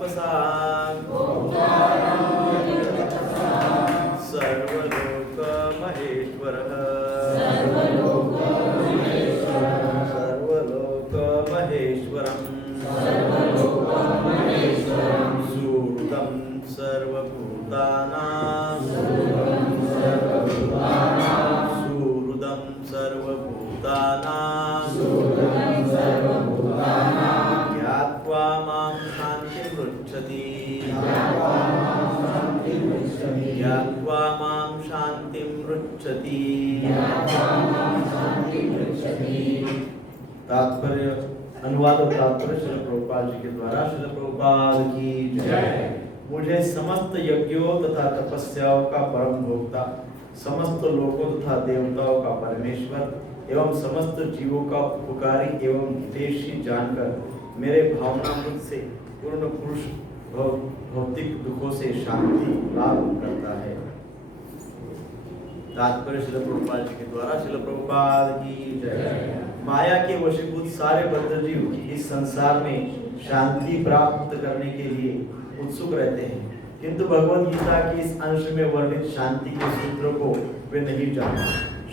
तपसा सर्वलोक महेश्वरः सर्वलोक महेश्वरम् सुहृदं सर्वभूतानां सुहृदं सर्वभूतानां ज्ञात्वा मां शान्तिं पृच्छति ज्ञात्वा मां शान्तिं पृच्छति। तात्पर्य अनुवाद और तात्पर्य श्रील प्रभुपाद जी के द्वारा। श्रील प्रभुपाद की जय। मुझे समस्त यज्ञों तथा तपस्याओं का परम भोक्ता, समस्त लोकों तथा देवताओं का परमेश्वर एवं समस्त जीवों का उपकारी एवं हितैषी जानकर मेरे भावनामृत से पूर्ण पुरुष भौतिक दुखों से शांति लाभ करता है। तात्पर्य श्रील प्रभुपाद जी के द्वारा। श्रील प्रभुपाद की जय। माया के वशीभूत सारे बद्ध जीव इस संसार में शांति प्राप्त करने के लिए उत्सुक रहते हैं, किंतु भगवद गीता के इस अंश में वर्णित शांति के सूत्र को वे नहीं जानते।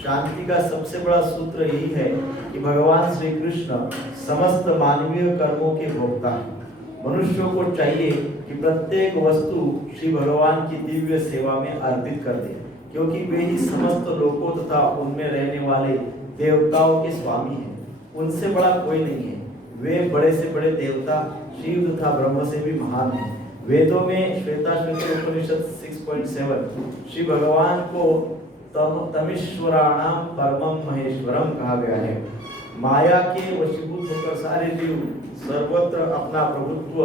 शांति का सबसे बड़ा सूत्र यही है कि भगवान श्री कृष्ण समस्त मानवीय कर्मों के भोक्ता हैं। मनुष्यों को चाहिए कि प्रत्येक वस्तु श्री भगवान की दिव्य सेवा में अर्पित कर दे, क्योंकि वे ही समस्त लोकों तथा उनमें रहने वाले देवताओं के स्वामी हैं। उनसे बड़ा कोई नहीं है। वे बड़े से बड़े देवता शिव तथा ब्रह्म से भी महान हैं। वेदों में श्वेताश्वतर उपनिषद 6.7 श्री भगवान को तमीश्वराणाम परमम महेश्वरम कहा गया है। माया के वशीभूत होकर सारे जीव सर्वत्र अपना प्रभुत्व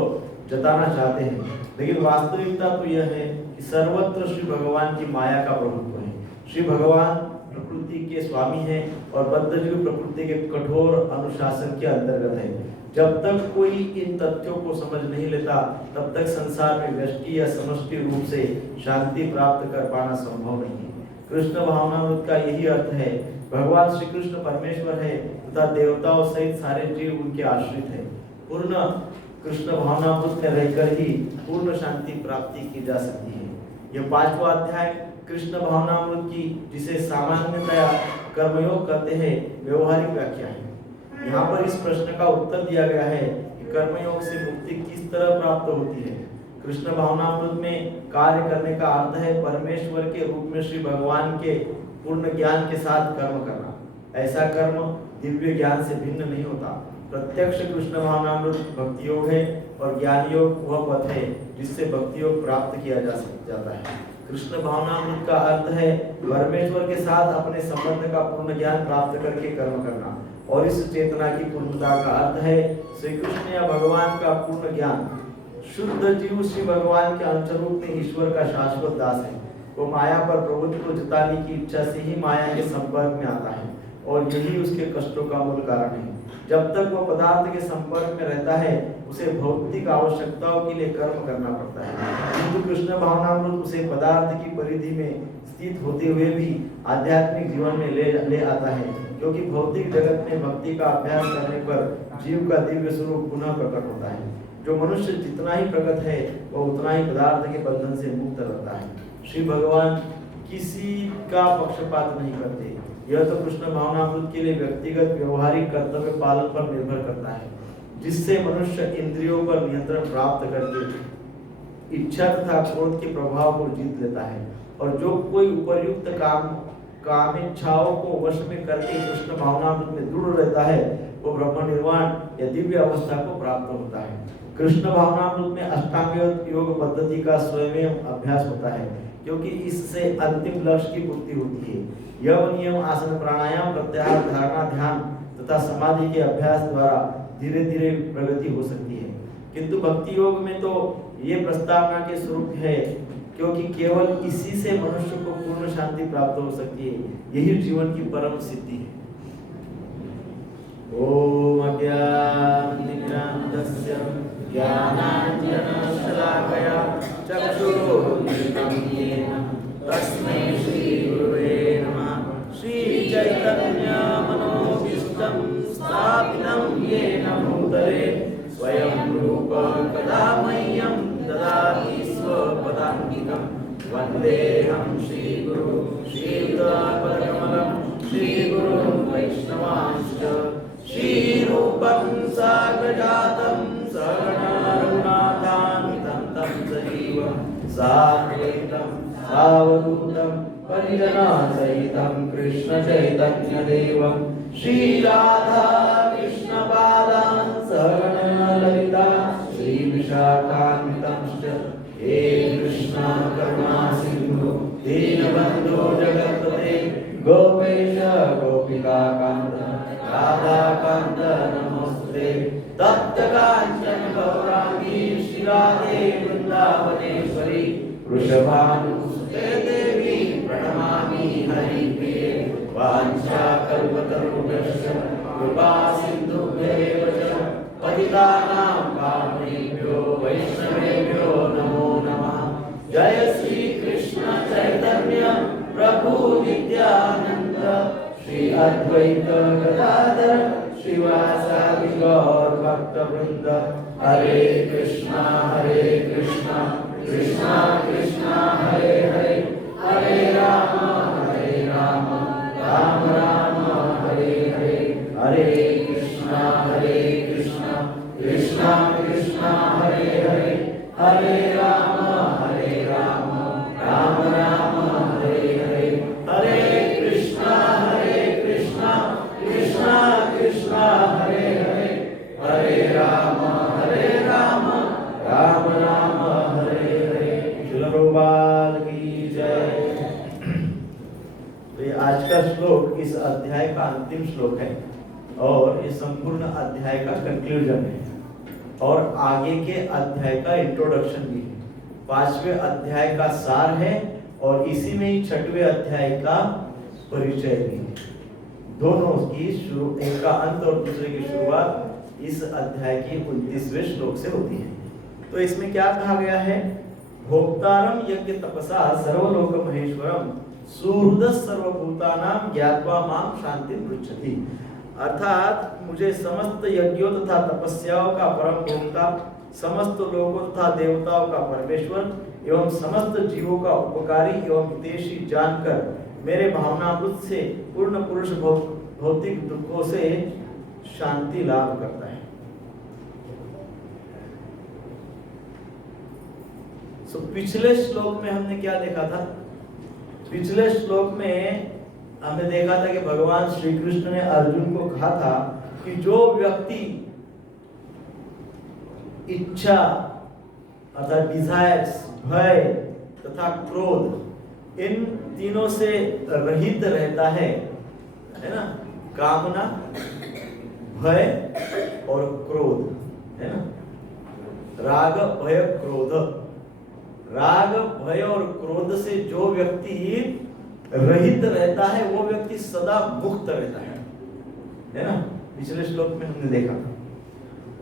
जताना चाहते हैं, लेकिन वास्तविकता तो यह है कि सर्वत्र श्री भगवान की माया का प्रभुत्व है। श्री भगवान प्रकृति के स्वामी हैं और बद्ध जीव प्रकृति के कठोर अनुशासन के अंतर्गत है। जब तक कोई इन तथ्यों को समझ नहीं लेता, तब तक संसार में व्यष्टि या समष्टि रूप से शांति प्राप्त कर पाना संभव नहीं है। कृष्ण भावनामृत का यही अर्थ है। भगवान श्री कृष्ण परमेश्वर है तथा देवताओं सहित सारे जीव उनके आश्रित है। पूर्ण कृष्ण भावनामृत में रहकर ही पूर्ण शांति प्राप्ति की जा सकती है। यह 5वां अध्याय कृष्ण भावनामृत की, जिसे सामान्यतया कर्मयोग कहते हैं, व्यवहारिक व्याख्या है। यहाँ पर इस प्रश्न का उत्तर दिया गया है कि कर्मयोग से मुक्ति किस तरह प्राप्त होती है। कृष्ण भावनामृत में कार्य करने का अर्थ है परमेश्वर के रूप में श्री भगवान के पूर्ण ज्ञान के साथ कर्म करना। ऐसा कर्म दिव्य ज्ञान से भिन्न नहीं होता। प्रत्यक्ष कृष्ण भावनामृत भक्ति योग है और ज्ञान योग वह पथ है जिससे भक्ति योग प्राप्त किया जाता है। कृष्ण भावनामृत का अर्थ है परमेश्वर के साथ अपने संबंध का पूर्ण ज्ञान प्राप्त करके कर्म करना, और इस चेतना की पूर्णता का अर्थ है श्री कृष्ण या भगवान का पूर्ण ज्ञान। शुद्ध जीव श्री भगवान के अंशरूप में ईश्वर का शाश्वत दास है। वो माया पर प्रभुत्व जताने की इच्छा से ही माया के संपर्क में आता है, और यही उसके कष्टों का मूल कारण है। जब तक वह पदार्थ के संपर्क में रहता है, उसे भौतिक आवश्यकताओं के लिए कर्म करना पड़ता है, किंतु कृष्ण भावनामृत उसे पदार्थ की परिधि में स्थित होते हुए भी आध्यात्मिक जीवन में ले आता है, क्योंकि भौतिक जगत में भक्ति का अभ्यास करने पर जीव का दिव्य स्वरूप पुनः प्रकट होता है। जो मनुष्य जितना ही प्रगत है, वह उतना ही पदार्थ के बंधन से मुक्त रहता है। श्री भगवान किसी का पक्षपात नहीं करते। यह तो कृष्ण भावनामृत के लिए व्यक्तिगत व्यवहारिक कर्तव्य पालन पर निर्भर करता है, जिससे मनुष्य इंद्रियों पर नियंत्रण प्राप्त करके इच्छा तथा क्रोध के प्रभाव को जीत लेता है, और जो कोई उपर्युक्त कामेच्छाओं को वश में करके कृष्ण भावनामृत में दृढ़ रहता है, वो ब्रह्म निर्वाण या दिव्य अवस्था को प्राप्त होता है। कृष्ण भावनामृत में अष्टांग योग पद्धति का स्वयं अभ्यास होता है, क्योंकि इससे अंतिम लक्ष्य की पूर्ति होती है। यम नियम आसन प्राणायाम प्रत्याहार धारणा ध्यान तथा समाधि के अभ्यास द्वारा धीरे धीरे प्रगति हो सकती है, किंतु भक्ति योग में तो ये प्रस्तावना के स्वरूप है, क्योंकि केवल इसी से मनुष्य को पूर्ण शांति प्राप्त हो सकती है। यही जीवन की परम सिद्धि है। ओम अज्ञानतिमिरान्धस्य ज्ञानाञ्जनशलाकया चक्षुरुन्मिलितं येन तस्मै श्रीगुरुवे नमः। श्रीचैतन्यमनोभीष्टं स्थापितं येन भूतले स्वयं रूप कदा मह्यं वन्देऽहं श्रीगुरु श्रीयुतापदकमलं श्रीगुरुं वैष्णवांश्च श्रीरूपं साग्रजातं सहगणा रघुनाथान्वितं तं सजीवं साद्वैतं सावधूतं परिजनसहितं कृष्णचैतन्यदेवं श्रीराधा कृष्णपादान् सहगणा ललिता श्रीविशाखान्वितंश्च हे कृष्ण करुणा सिन्धु दीनबन्धो जगत्पते गोपेश गोपिकाकान्त राधाकान्त नमोस्तुते तप्त काञ्चन गौरांगी श्रीराधे वृन्दावनेश्वरी वृषभानुसुते देवी प्रणमामि हरिप्रिये वाञ्छाकल्पतरुभ्यश्च कृपा सिन्धुभ्येव च पतितानां पावनेभ्यो वैष्णवेभ्यो नमो नमः। जय श्री कृष्ण चैतन्य प्रभु नित्यानंद श्री अद्वैत गदाधर श्रीवासादि गौर भक्तवृंद। हरे कृष्णा कृष्णा कृष्णा हरे हरे, हरे राम राम राम हरे हरे। हरे कृष्णा कृष्णा कृष्णा हरे हरे, हरे राम राम राम हरे हरे। हरे कृष्णा कृष्णा कृष्णा हरे हरे, हरे राम राम राम हरे हरे। श्रील प्रभुपाद की जय। तो ये आज का श्लोक इस अध्याय का अंतिम श्लोक है और ये संपूर्ण अध्याय का कंक्लूजन है और आगे के अध्याय का इंट्रोडक्शन भी है। 5वें अध्याय का सार है और इसी में ही 6वें अध्याय का परिचय भी है। दोनों की शुरू, एक का अंत और दूसरे की शुरुआत इस अध्याय के 29वें श्लोक से होती है। तो इसमें क्या कहा गया है? भोक्तारम यज्ञ तपसा सर्वलोक महेश्वरम सुहृद सर्वभूतानां ज्ञात्वा मां शांति पृच्छति। अर्थात मुझे समस्त यज्ञों तथा तपस्याओं का परम भोक्ता, समस्त लोगों तथा देवताओं का परमेश्वर एवं समस्त जीवों का उपकारी एवं हितैषी जानकर मेरे भावनामृत से पूर्ण पुरुष भौतिक दुखों से शांति लाभ करता है। तो पिछले श्लोक में हमने क्या देखा था? पिछले श्लोक में हमने देखा था कि भगवान श्री कृष्ण ने अर्जुन को कहा था कि जो व्यक्ति इच्छा अर्थात डिजायर्स, भय तथा क्रोध, इन तीनों से रहित रहता है ना, कामना, भय और क्रोध, है ना, राग भय क्रोध, राग भय और क्रोध से जो व्यक्ति रहित रहता है वो व्यक्ति सदा मुक्त रहता है ना। पिछले श्लोक में हमने देखा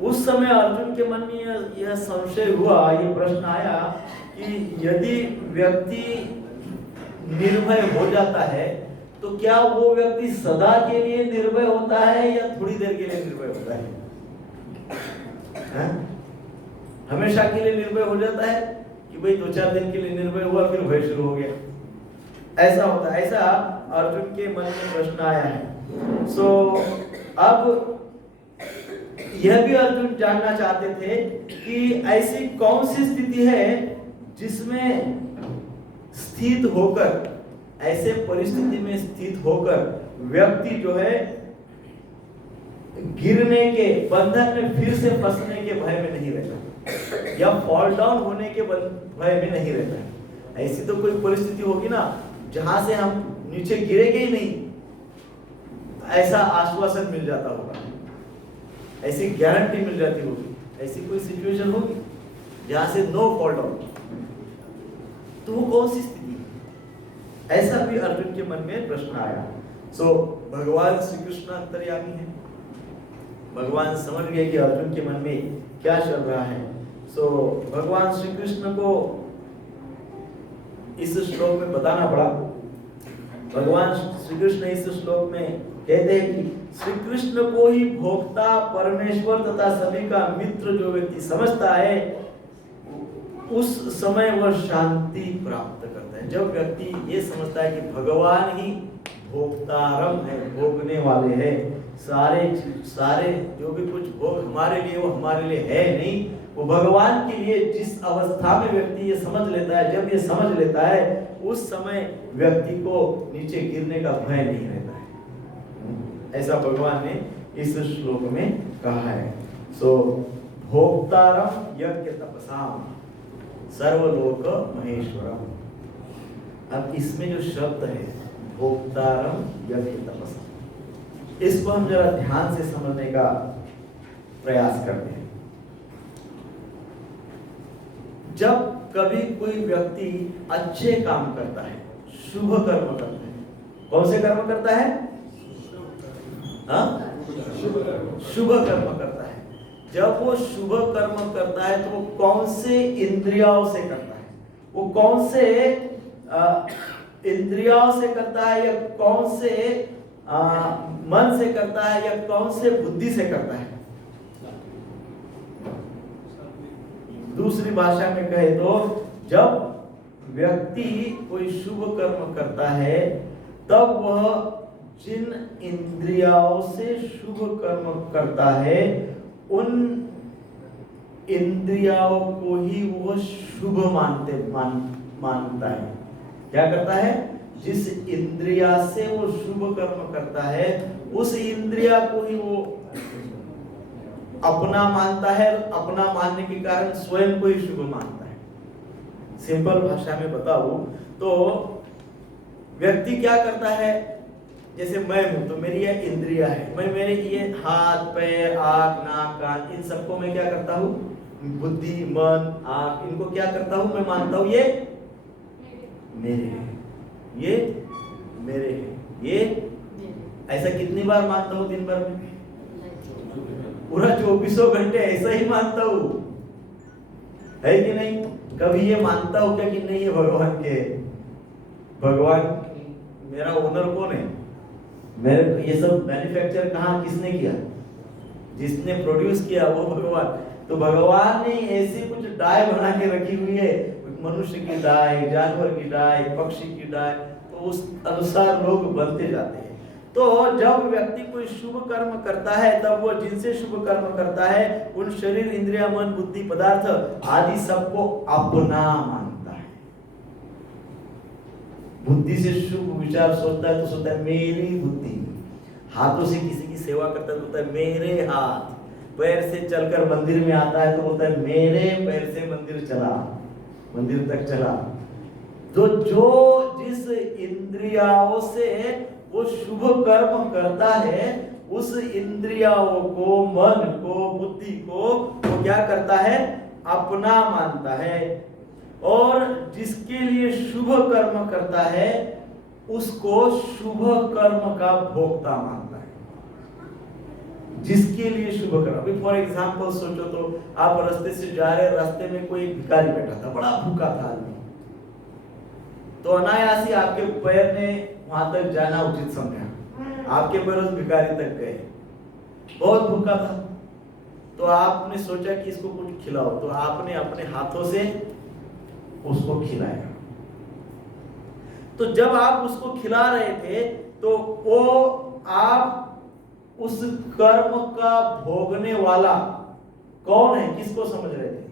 उस समय अर्जुन के मन में यह संशय हुआ, ये प्रश्न आया कि यदि व्यक्ति निर्भय हो जाता है तो क्या वो व्यक्ति सदा के लिए निर्भय होता है या थोड़ी देर के लिए निर्भय होता है? हमेशा के लिए निर्भय हो जाता है कि भाई 2-4 दिन के लिए निर्भय हुआ फिर भय शुरू हो गया, ऐसा होता है? ऐसा अर्जुन के मन में प्रश्न आया है। अब यह भी अर्जुन जानना चाहते थे कि ऐसी कौन सी स्थिति है जिसमें स्थित होकर, ऐसे परिस्थिति में स्थित होकर व्यक्ति जो है गिरने के बंधन में फिर से फंसने के भय में नहीं रहता या फॉल डाउन होने के भय में नहीं रहता है। ऐसी तो कोई परिस्थिति होगी ना जहां से हम नीचे गिरेंगे ही नहीं, ऐसा आश्वासन मिल जाता होगा, ऐसी गारंटी मिल जाती होगी। ऐसी कोई सिचुएशन होगी जहां से नो फॉल डाउन, तो वो कौन सी स्थिति है? ऐसा भी अर्जुन के मन में प्रश्न आया। भगवान श्री कृष्ण अंतर्यामी है, भगवान समझ गए कि अर्जुन के मन में क्या चल रहा है। भगवान श्री कृष्ण को इस श्लोक में बताना पड़ा। भगवान श्री कृष्ण इस श्लोक में कहते हैं कि श्री कृष्ण को ही भोक्ता, परमेश्वर तथा सभी का मित्र जो व्यक्ति समझता है उस समय वह शांति प्राप्त करता है। जब व्यक्ति ये समझता है कि भगवान ही भोक्तारम है, भोगने वाले हैं, सारे जो भी कुछ भोग हमारे लिए, वो हमारे लिए है नहीं, वो भगवान के लिए। जिस अवस्था में व्यक्ति ये समझ लेता है, जब ये समझ लेता है, उस समय व्यक्ति को नीचे गिरने का भय नहीं रहता है। ऐसा भगवान ने इस श्लोक में कहा है। सो भोक्तारम यज्ञ तपसाम सर्वलोक महेश्वरम। अब इसमें जो शब्द है भोक्तारम यज्ञ तपसाम, इसको हम जरा ध्यान से समझने का प्रयास करते हैं। जब कभी कोई व्यक्ति अच्छे काम करता है, शुभ कर्म करता है, कौन से कर्म करता है? शुभ कर्म करता है। जब वो शुभ कर्म करता है तो वो कौन से इंद्रियों से करता है? वो कौन से इंद्रियों से करता है, या कौन से मन से करता है, या कौन से बुद्धि से करता है? दूसरी भाषा में कहे तो जब व्यक्ति कोई शुभ कर्म करता है, तब वह जिन इंद्रियों से शुभ कर्म करता है, उन इंद्रियों को ही वह शुभ मानता है। क्या करता है? जिस इंद्रिया से वो शुभ कर्म करता है, उस इंद्रिया को ही वो अपना मानता है। अपना मानने के कारण स्वयं को ही शुभ मानता है। सिंपल भाषा में बताऊं तो व्यक्ति क्या करता है, जैसे मैं हूं तो मेरी यह इंद्रिया है, मैं मेरे ये हाथ, पैर, आंख, नाक, कान, इन सबको मैं क्या करता हूं? बुद्धि, मन, आंख, इनको क्या करता हूं? मैं मानता हूं ये मेरे हैं, ये मेरे हैं, ये ऐसा कितनी बार मानता हूं दिन भर में? पूरा 24 घंटे ऐसा ही मानता हूं, है कि नहीं? कभी ये मानता हूं क्या कि नहीं ये भगवान के? भगवान मेरा ओनर कौन है? मेरे ये सब मैन्युफैक्चर कहाँ किसने किया? जिसने प्रोड्यूस किया वो भगवान। तो भगवान ने ऐसी कुछ डाय बना के रखी हुई है, मनुष्य की डाय, जानवर की डाय, पक्षी की डाय, तो उस अनुसार लोग बनते जाते हैं। तो जब व्यक्ति कोई शुभ कर्म करता है, तब वो जिनसे शुभ कर्म करता है, उन शरीर, इंद्रिया, मन, बुद्धि, पदार्थ आदि सबको अपना मानता है। बुद्धि से शुभ विचार सोचता है तो सोचता है मेरी बुद्धि। हाथों से किसी की सेवा करता है तो बोलता है मेरे हाथ। पैर से चलकर मंदिर में आता है तो बोलता है मेरे पैर से मंदिर तक चला। तो जो जिस इंद्रियों से वो शुभ कर्म करता है, उस इंद्रियों को, मन को, बुद्धि को वो क्या करता है? अपना मानता है। और जिसके लिए शुभ कर्म करता है, उसको शुभ कर्म का भोक्ता मानता है। जिसके लिए शुभ कर्म, अभी फॉर एग्जाम्पल सोचो तो आप रास्ते से जा रहे, रास्ते में कोई भिखारी बैठा था, बड़ा भूखा था आदमी, तो अनायास ही आपके पैर ने वहां तक जाना उचित समझा, आपके पैर उस भिखारी तक गए। बहुत भूखा था, तो आपने सोचा कि इसको कुछ खिलाओ, तो आपने अपने हाथों से उसको खिलाया। तो जब आप उसको खिला रहे थे, तो वो आप उस कर्म का भोगने वाला कौन है, किसको समझ रहे थे?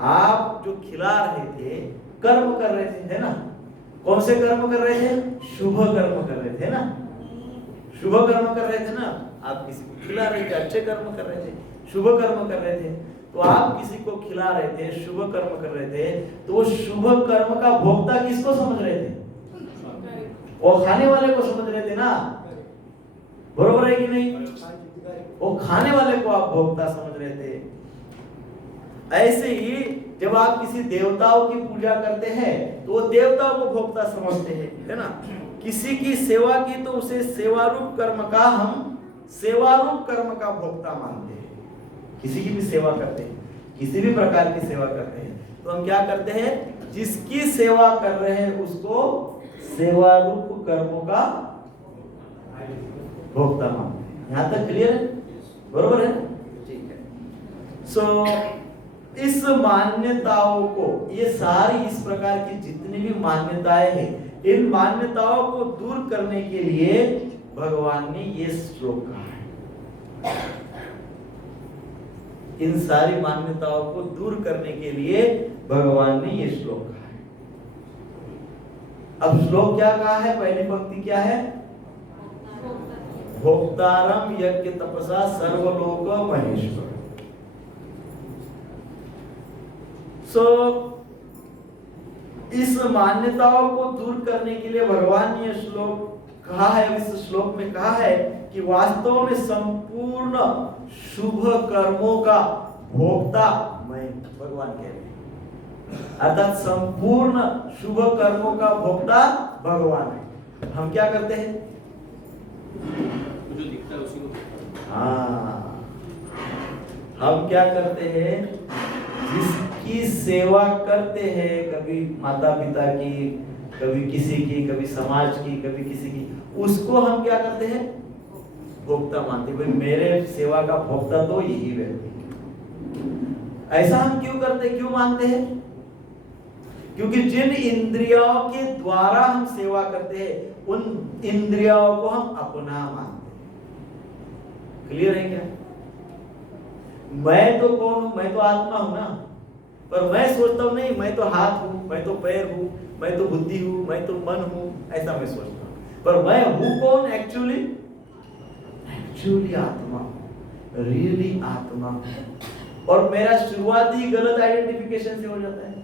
आप जो खिला रहे थे, कर्म कर रहे थे, है ना? कौन से कर्म कर रहे थे? शुभ कर्म कर रहे थे ना? शुभ कर्म कर रहे थे ना? आप किसी को खिला रहे थे, अच्छे कर्म कर रहे थे, शुभ कर्म कर रहे थे। तो आप किसी को खिला रहे थे, शुभ कर्म कर रहे थे, तो वो शुभ कर्म का भोक्ता किसको समझ रहे थे? वो खाने वाले को समझ रहे थे ना? बरोबर है कि नहीं? वो खाने वाले को आप भोक्ता समझ रहे थे। ऐसे ही जब आप किसी देवताओं की पूजा करते हैं, तो वो देवताओं को भोक्ता समझते हैं, है ना? किसी की सेवा की तो उसे सेवारूप कर्म का हम सेवारूप कर्म का भोक्ता मानते हैं। किसी की भी सेवा करते हैं, किसी भी प्रकार की सेवा करते हैं, तो हम क्या करते हैं? जिसकी सेवा कर रहे हैं उसको सेवारूप कर्मों का भोक्ता मानते हैं। यहां तक क्लियर है? बरोबर है? ठीक है। सो इस मान्यताओं को, ये सारी इस प्रकार की जितनी भी मान्यताएं हैं, इन मान्यताओं को दूर करने के लिए भगवान ने ये श्लोक कहा है। इन सारी मान्यताओं को दूर करने के लिए भगवान ने ये श्लोक कहा है। अब श्लोक क्या कहा है? पहली पंक्ति क्या है? भोक्तारम यज्ञ तपसा सर्वलोक महेश्वर। इस मान्यताओं को दूर करने के लिए भगवान ने यह श्लोक कहा है। इस श्लोक में कहा है कि वास्तव में संपूर्ण शुभ कर्मों का भोक्ता मैं, भगवान कह रहे हैं। अर्थात संपूर्ण शुभ कर्मों का भोक्ता भगवान है। हम क्या करते हैं? जो दिखता है उसी को। हाँ, हम क्या करते हैं? जिसकी सेवा करते हैं, कभी माता पिता की, कभी किसी की, कभी समाज की, कभी किसी की, उसको हम क्या करते हैं? भोक्ता मानते हैं। भाई मेरे सेवा का भोक्ता तो यही व्यक्ति है। ऐसा हम क्यों करते, क्यों मानते हैं? क्योंकि जिन इंद्रियों के द्वारा हम सेवा करते हैं, उन इंद्रियों को हम अपना मानते हैं। क्लियर है क्या? मैं तो कौन हूं? मैं तो आत्मा हूं ना। पर मैं सोचता हूं नहीं, मैं तो हाथ हूं, मैं तो पैर हूं, मैं तो बुद्धि हूं, मैं तो मन हूं, ऐसा मैं सोचता हूं। पर मैं हूं कौन एक्चुअली? एक्चुअली आत्मा, रियली आत्मा। और मेरा शुरुआती गलत आइडेंटिफिकेशन से हो जाता है।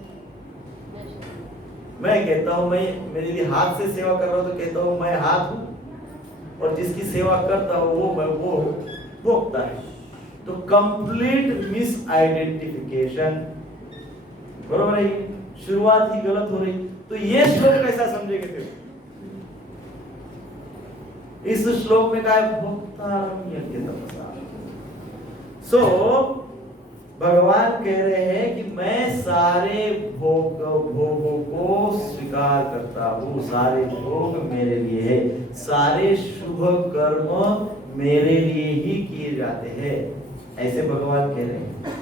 मैं कहता हूं मैं मेरे लिए हाथ से सेवा कर रहा हूं तो कहता हूं मैं हाथ हूं, और जिसकी सेवा करता हूं वो भोक्ता है। तो कंप्लीट मिस आइडेंटिफिकेशन, बरोबर है? शुरुआत ही गलत हो रही। तो ये श्लोक कैसा समझेंगे फिर? इस श्लोक में कहा है भोक्तारम यज्ञ तपसा। भगवान कह रहे हैं कि मैं सारे भोगों को स्वीकार करता हूँ, सारे भोग मेरे लिए है, सारे शुभ कर्म मेरे लिए ही किए जाते हैं, ऐसे भगवान कह रहे हैं।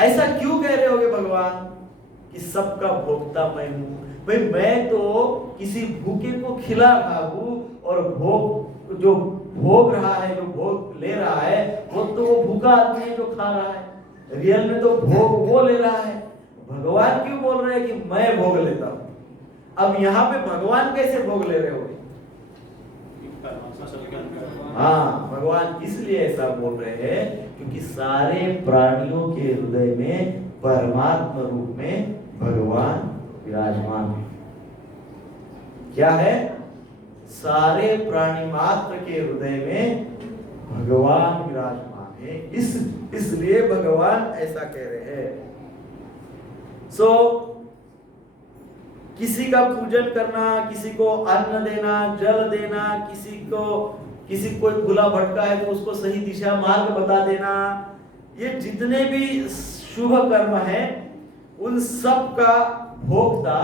ऐसा क्यों कह रहे होगे भगवान कि सबका भोक्ता मैं हूं? भाई मैं तो किसी भूखे को खिला रहा हूं, और जो भोग रहा है, जो भोग ले रहा है, वो तो वो भूखा आदमी है जो खा रहा है। रियल में तो भोग वो ले रहा है। भगवान क्यों बोल रहे हैं कि मैं भोग लेता हूं? अब यहाँ पे भगवान कैसे भोग ले रहे होंगे? हाँ, भगवान इसलिए ऐसा बोल रहे हैं क्योंकि सारे प्राणियों के हृदय में परमात्मा रूप में भगवान विराजमान है। क्या है? सारे प्राणी मात्र के हृदय में भगवान विराजमान है। इसलिए भगवान ऐसा कह रहे हैं। किसी का पूजन करना, किसी को अन्न देना, जल देना, किसी कोई भूला भटका है तो उसको सही दिशा मार्ग बता देना, ये जितने भी शुभ कर्म हैं, उन सब का भोक्ता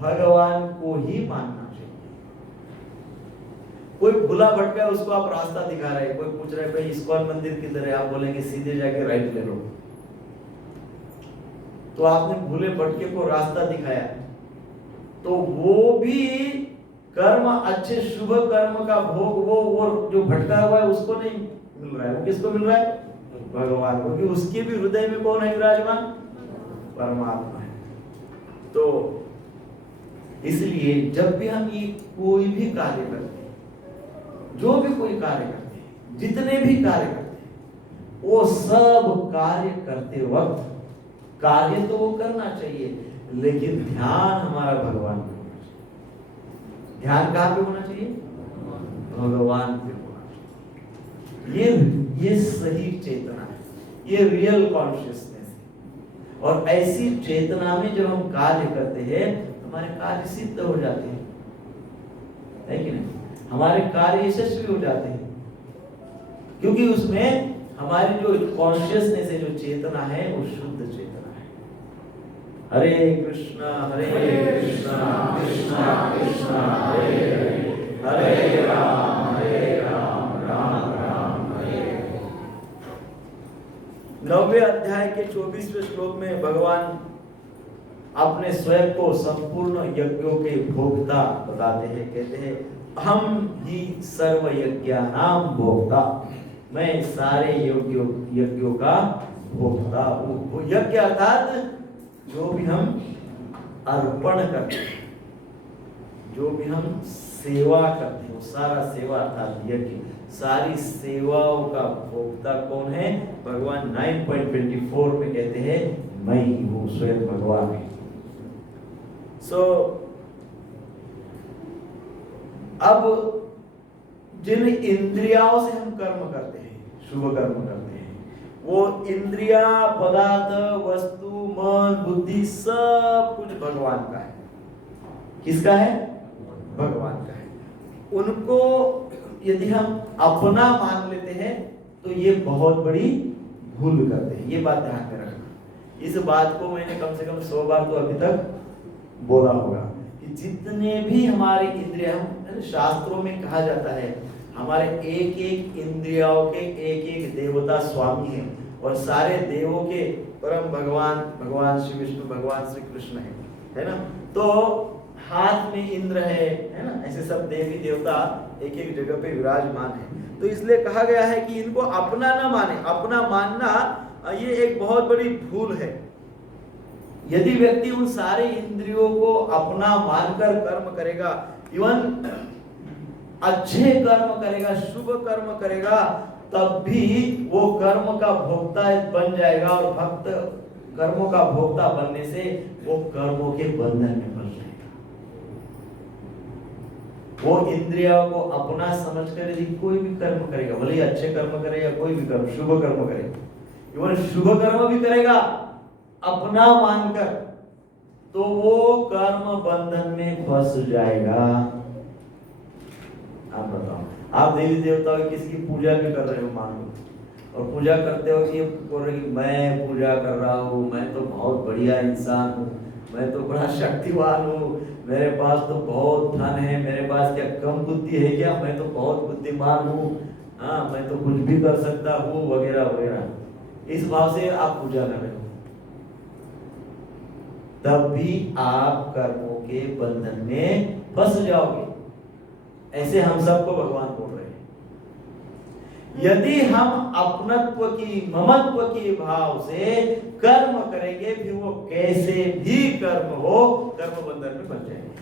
भगवान को ही मानना चाहिए। कोई भूला भटका है, उसको आप रास्ता दिखा रहे हैं, कोई पूछ रहे हैं भाई इस्कॉन मंदिर किधर है, आप बोलेंगे सीधे जाके राइट ले लो, तो आपने भूले भटके को रास्ता दिखाया, तो वो भी कर्म, अच्छे शुभ कर्म का भोग वो जो भटका हुआ है उसको नहीं मिल रहा है। वो किसको मिल रहा है? भगवान को, क्योंकि उसके भी हृदय में कौन है विराजमान? परमात्मा है। तो इसलिए जब भी हम ये कोई भी कार्य करते हैं, जो भी कोई कार्य करते हैं, जितने भी कार्य करते हैं, वो सब कार्य करते वक्त कार्य तो वो करना चाहिए, लेकिन ध्यान हमारा भगवान पे होना चाहिए। ध्यान कहाँ पे होना चाहिए? भगवान पे होना चाहिए। ये सही चेतना है, ये रियल कॉन्शियसनेस है। और ऐसी चेतना में जब हम कार्य करते हैं, हमारे कार्य सिद्ध हो जाते हैं, है कि नहीं? हमारे कार्य यशस्वी हो जाते हैं, क्योंकि उसमें हमारी जो कॉन्शियसनेस है, जो चेतना है, वो शुद्ध चेतना है। हरे कृष्णा कृष्णा कृष्णा हरे हरे, हरे राम राम राम हरे हरे। नवमी 9वें अध्याय के 24वें श्लोक में भगवान अपने स्वयं को संपूर्ण यज्ञों के भोक्ता बताते हैं। कहते हैं हम ही सर्व यज्ञानाम भोक्ता, मैं सारे यज्ञों का भोक्ता हूँ। यज्ञ अर्थात जो भी हम अर्पण करते हैं, जो भी हम सेवा करते हैं, वो सारा सेवा अर्थात यज्ञ, सारी सेवाओं का भोक्ता कौन है? भगवान 9.24 में कहते हैं मैं ही हूँ, स्वयं भगवान है। अब जिन इंद्रियाओं से हम कर्म करते हैं, शुभ कर्म करते हैं, वो इंद्रिया, पदार्थ, वस्तु, मन, बुद्धि सब कुछ भगवान का है। किसका है? भगवान का है। उनको यदि हम अपना मान लेते हैं तो ये बहुत बड़ी भूल करते हैं। ये बात ध्यान में रखना। इस बात को मैंने कम से कम 100 बार तो अभी तक बोला होगा कि जितने भी हमारे इंद्रिय, शास्त्रों में कहा जाता है हमारे एक एक इंद्रियों के एक एक देवता स्वामी हैं, और सारे देवों के परम भगवान श्री विष्णु, भगवान श्री कृष्ण है ना। तो हाथ में इंद्र है ना, ऐसे सब देवी देवता एक एक जगह पे विराजमान है। तो इसलिए कहा गया है कि इनको अपना ना माने। अपना मानना ये एक बहुत बड़ी भूल है। यदि व्यक्ति उन सारे इंद्रियों को अपना मानकर कर्म करेगा, इवन अच्छे कर्म करेगा, शुभ कर्म करेगा, तब भी वो कर्म का भोक्ता बन जाएगा, और भक्त कर्मों का भोक्ता बनने से वो कर्मों के बंधन में फंस जाएगा। वो इंद्रियों को अपना समझकर यदि कोई भी कर्म करेगा, भले ही अच्छे कर्म करे या कोई भी कर्म, शुभ कर्म करे, इवन शुभ कर्म भी करेगा अपना मानकर, तो वो कर्म बंधन में फंस जाएगा। आप बताओ, आप देवी देवताओं की किसकी पूजा भी कर रहे हो मान लो, और पूजा करते हो कि बोल रहे कि मैं पूजा कर रहा हूँ, मैं तो बहुत बढ़िया इंसान हूँ, मैं तो बड़ा शक्तिवान हूँ, मेरे पास तो बहुत धन है, मेरे पास क्या कम बुद्धि है क्या, मैं तो बहुत बुद्धिमान हूँ, हाँ मैं तो कुछ भी कर सकता हूँ, वगैरह वगैरह। इस भाव से आप पूजा कर रहे हो, तब भी आप कर्मों के बंधन में फंस जाओगे। ऐसे हम सबको भगवान बोल रहे हैं। यदि हम अपनत्व की, ममत्व के भाव से कर्म करेंगे, फिर वो कैसे भी कर्म हो, कर्म बंधन में फंस जाएंगे।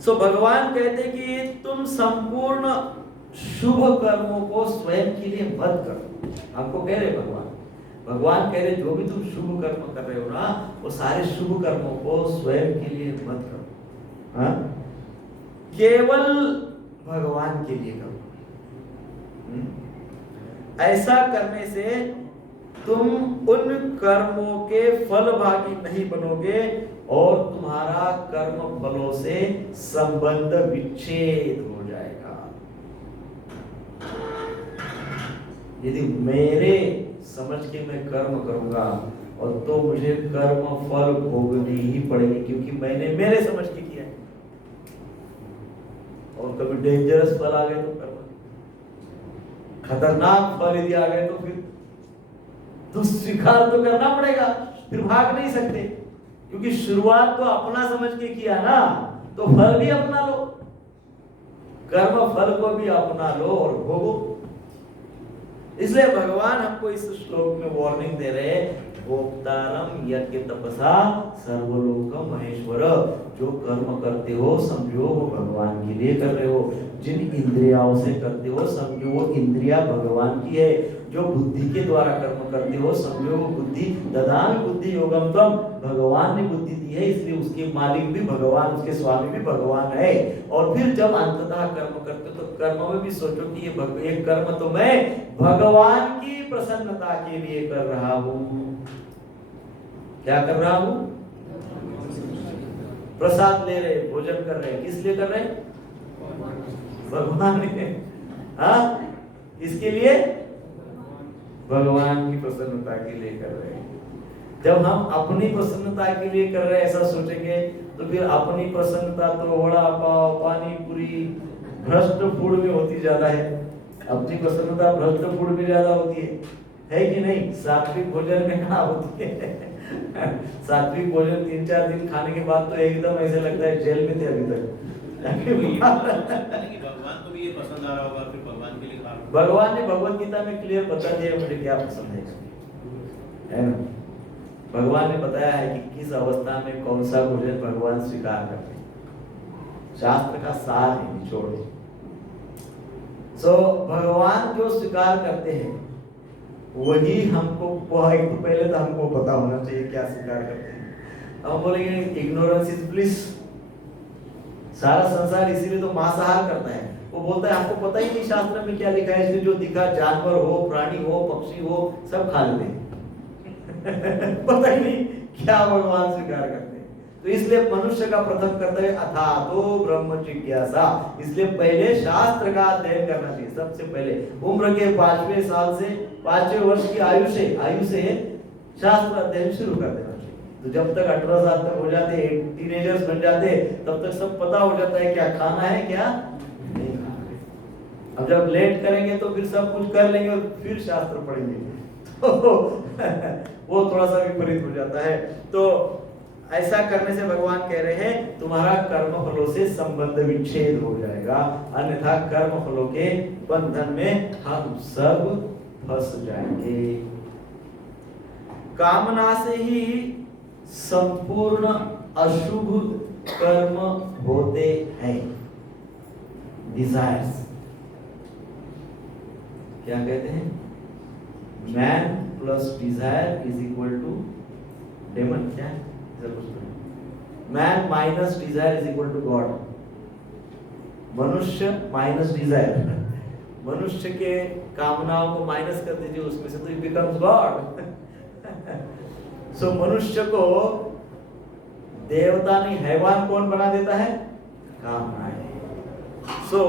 सो भगवान कहते कि तुम संपूर्ण शुभ कर्मों को स्वयं के लिए मत करो। आपको कह रहे भगवान कह रहे जो भी तुम शुभ कर्म कर रहे हो ना, वो सारे शुभ कर्मों को स्वयं के लिए मत करो, हाँ? केवल भगवान के लिए करो। ऐसा करने से तुम उन कर्मों के फल भागी नहीं बनोगे, और तुम्हारा कर्म फलों से संबंध विच्छेद हो जाएगा। यदि मेरे समझ के मैं कर्म करूंगा, और तो मुझे कर्म फल भोगनी ही पड़ेगी, क्योंकि मैंने मेरे समझ के किया है। और कभी डेंजरस फल आ गए तो कर्म, खतरनाक फल यदि आ गए तो फिर तो स्वीकार तो करना पड़ेगा, फिर भाग नहीं सकते, क्योंकि शुरुआत तो अपना समझ के किया ना, तो फल भी अपना लो, कर्म फल को भी अपना लो और भोगो। इसलिए भगवान हमको इस श्लोक में वार्निंग दे रहे हैं, भोक्तारम यज्ञ तपसा सर्वलोकम महेश्वर। जो कर्म करते हो समझो वो भगवान के लिए कर रहे हो। जिन इंद्रियाओं से करते हो समझो वो इंद्रिया भगवान की है। जो बुद्धि के द्वारा कर्म करते हो समझो वो बुद्धि, ददामि बुद्धि योगम तम, भगवान ने बुद्धि दी है, इसलिए उसके मालिक भी भगवान, उसके स्वामी भी भगवान है। और फिर जब अंततः कर्म करते हो तो कर्म में भी सोचो कि ये कर्म तो मैं भगवान की प्रसन्नता के लिए कर रहा हूँ। क्या कर रहा हूँ? प्रसाद ले रहे, भोजन कर रहे, किस लिए कर रहे? भगवान ने, हाँ, इसके लिए भगवान की प्रसन्नता के लिए कर रहे हैं। जब हम अपनी प्रसन्नता के लिए कर रहे हैं ऐसा सोचेंगे तो फिर अपनी प्रसन्नता तो वड़ा पाव, पानी पूरी, भ्रष्ट फूड में होती ज्यादा है। अपनी प्रसन्नता भ्रष्ट फूड में ज्यादा होती है कि नहीं? सात्विक भोजन में कहाँ होती है? सात्विक भोजन 3-4 दिन खाने के बाद तो एकदम ऐसे लगता है जेल में थे अभी तक। भगवान को भी ये पसंद आ रहा होगा, फिर भगवान के लिए खा रहा हूं। भगवान ने भगवत गीता में क्लियर बता दिया मुझे क्या पसंद है ना? भगवान ने बताया है कि किस अवस्था में कौन सा भोजन भगवान स्वीकार करते हैं। शास्त्र का सार है, निचोड़ है। सो भगवान जो स्वीकार करते हैं वही हमको, एक तो पहले तो हमको पता होना चाहिए क्या स्वीकार करते हैं। हम बोलेंगे इग्नोरेंस इज ब्लिस, सारा संसार इसीलिए तो मांसाहार करता है। वो बोलता है हमको पता ही नहीं शास्त्र में क्या लिखा है, इसलिए जो दिखा, जानवर हो, प्राणी हो, पक्षी हो, सब खा लेते हैं। पता ही नहीं क्या भगवान स्वीकार करते हैं। तो इसलिए मनुष्य का प्रथम कर्तव्य अथातो ब्रह्म जिज्ञासा, इसलिए पहले शास्त्र का अध्ययन करना चाहिए। सबसे पहले उम्र के 5वें साल से 5वें वर्ष की आयु से शास्त्र अध्ययन शुरू कर देना चाहिए। तो जब तक 18 साल तक हो जाते, टीनेजर्स बन जाते, तब तक सब पता हो जाता है क्या खाना है क्या नहीं खाना है। अब जब लेट करेंगे तो फिर सब कुछ कर लेंगे और फिर शास्त्र पढ़ेंगे, तो वो थोड़ा सा विपरीत हो जाता है। तो ऐसा करने से भगवान कह रहे हैं तुम्हारा कर्म फलों से संबंध विच्छेद हो जाएगा, अन्यथा कर्म फलों के बंधन में हम सब फंस जाएंगे। कामना से ही संपूर्ण अशुभ कर्म होते हैं। डिजायर्स क्या कहते हैं? Man plus desire is equal to demon. क्या है? Man minus desire is equal to God. मनुष्य माइनस डिजायर, मनुष्य के कामनाओं को माइनस कर दीजिए उसमें से तो इट बिकम्स गॉड। सो मनुष्य को देवता नहीं हैवान कौन बना देता है? कामनाएं। सो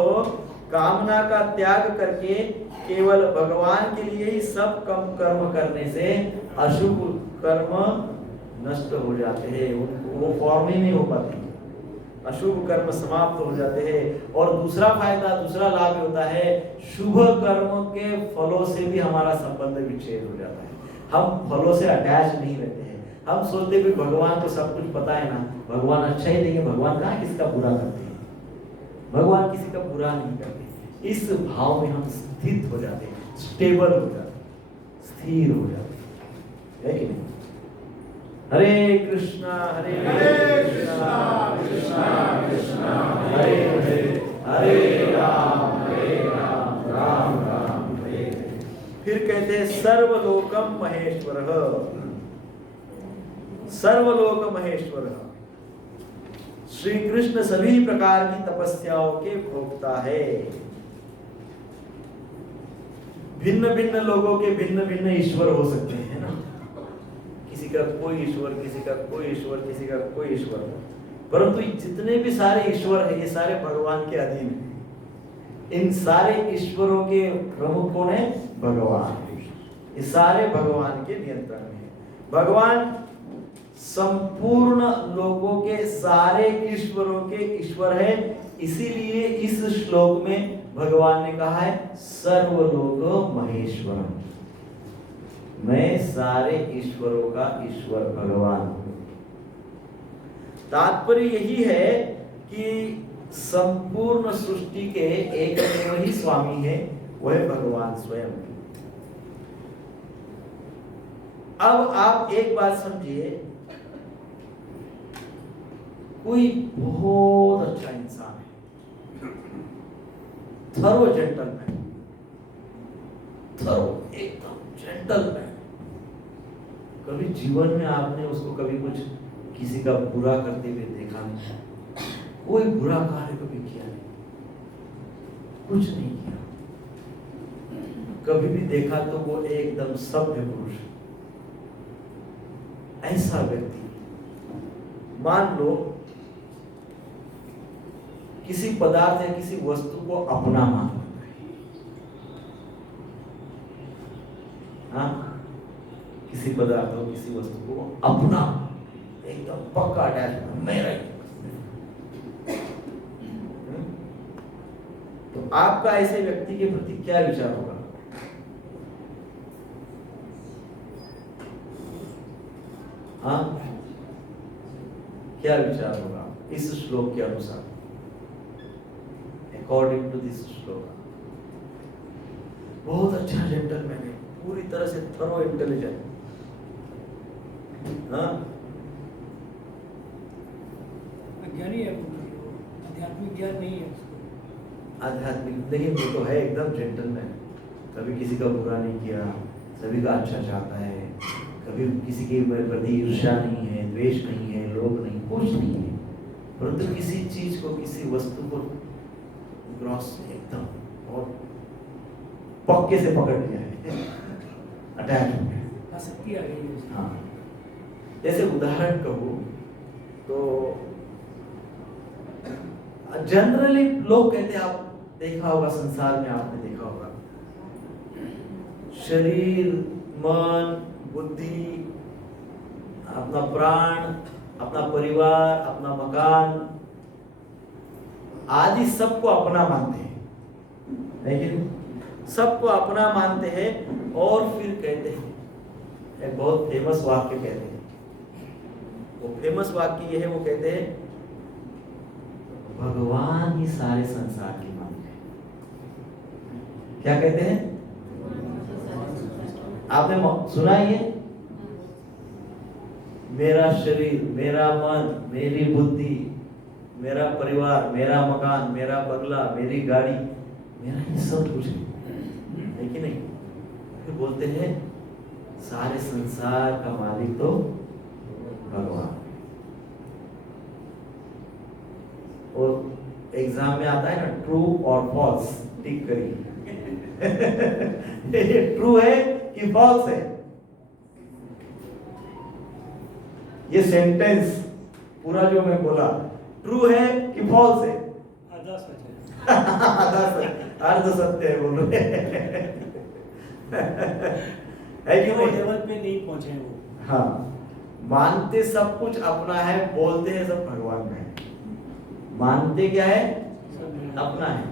कामना का त्याग करके केवल भगवान के लिए ही सब कम कर्म करने से अशुभ कर्म नष्ट हो जाते हैं, वो फॉर्म ही नहीं हो पाते, अशुभ कर्म समाप्त हो जाते हैं। और दूसरा फायदा, दूसरा लाभ होता है, शुभ कर्म के फलों से भी हमारा संबंध विच्छेद हो जाता है। हम फलों से अटैच नहीं रहते हैं। हम सोचते भी भगवान को सब कुछ पता है ना, भगवान अच्छा ही देंगे, भगवान कहाँ किसका बुरा करते हैं, भगवान किसी का बुरा नहीं करते। इस भाव में हम स्थित हो जाते हैं, स्टेबल हो जाते हैं, स्थिर हो जाते हैं, है कि नहीं? हरे कृष्णा कृष्णा कृष्णा कृष्णा हरे हरे, हरे राम राम राम हरे हरे। फिर कहते हैं सर्वलोकम महेश्वरः, सर्वलोक महेश्वरः। श्री कृष्ण सभी प्रकार की तपस्याओं के भोक्ता है। भिन्न भिन्न लोगों के भिन्न भिन्न ईश्वर हो सकते हैं ना, किसी का कोई ईश्वर, किसी का कोई ईश्वर, किसी का कोई ईश्वर, परंतु जितने भी सारे ईश्वर है ये सारे भगवान के अधीन है। इन सारे ईश्वरों के प्रमुख कौन है? भगवान। ये सारे भगवान के नियंत्रण में है। भगवान संपूर्ण लोगों के सारे ईश्वरों के ईश्वर है, इसीलिए इस श्लोक में भगवान ने कहा है सर्वलोक महेश्वर, मैं सारे ईश्वरों का ईश्वर भगवान हूं। तात्पर्य यही है कि संपूर्ण सृष्टि के एकमेव ही स्वामी है, वह भगवान स्वयं। अब आप एक बात समझिए, कोई बहुत अच्छा इंसान है, थरो जेंटलमैन, थरो एकदम जेंटलमैन, कभी जीवन में आपने उसको कभी कुछ किसी का बुरा करते हुए देखा नहीं, कोई बुरा कार्य कभी किया नहीं, कुछ नहीं किया, कभी भी देखा तो वो एकदम सभ्य पुरुष। ऐसा व्यक्ति, मान लो किसी पदार्थ या किसी वस्तु को अपना मान, हाँ, किसी पदार्थ हो किसी वस्तु को अपना एकदम पक्का अटैचमेंट मेरा ही, तो तो आपका ऐसे व्यक्ति के प्रति क्या विचार होगा? हाँ, क्या विचार होगा इस श्लोक के अनुसार? अकॉर्डिंग टू दिस श्लोक, बहुत अच्छा जेंटलमैन है, पूरी तरह से थरो इंटेलिजेंट। हाँ, ज्ञानी है, आध्यात्मिक ज्ञान नहीं है उसको। आध्यात्मिक नहीं, वो तो है एकदम जेंटलमैन, कभी किसी का बुरा नहीं किया, सभी का अच्छा चाहता है, कभी किसी के प्रति ईर्ष्या नहीं है, द्वेष नहीं है, लोभ नहीं, कुछ नहीं है, परंतु किसी चीज को, किसी वस्तु को ग्रॉस एकदम और पक्के से पकड़ लिया है, अटैच हो गया, आसक्ति आ गई है। हाँ, जैसे उदाहरण कहूँ तो जनरली लोग कहते हैं, आप देखा होगा संसार में, आपने देखा होगा, शरीर, मन, बुद्धि, अपना प्राण, अपना परिवार, अपना मकान आदि सबको अपना मानते हैं, लेकिन सबको अपना मानते हैं और फिर कहते हैं, एक बहुत फेमस वाक्य कहते हैं, वो फेमस वाक्य ये है, वो कहते हैं भगवान ही सारे संसार की मालिक है। क्या कहते हैं? आपने सुना ही है, मेरा शरीर, मेरा मन, मेरी बुद्धि, मेरा परिवार, मेरा मकान, मेरा बंगला, मेरी गाड़ी, मेरा ही सब कुछ है कि नहीं? फिर बोलते हैं सारे संसार का मालिक तो भगवान। और एग्जाम में आता है ना, ट्रू और फॉल्स, टिक करिए। ये ट्रू है कि फॉल्स है? ये सेंटेंस पूरा जो मैं बोला ट्रू है कि फॉल्स है? आधा सच है। अर्ध सत्य है बोल रहे है कि वो नहीं? लेवल पे नहीं पहुंचे वो। हाँ, मानते सब कुछ अपना है, बोलते हैं सब भगवान का है। मानते क्या है? अपना है।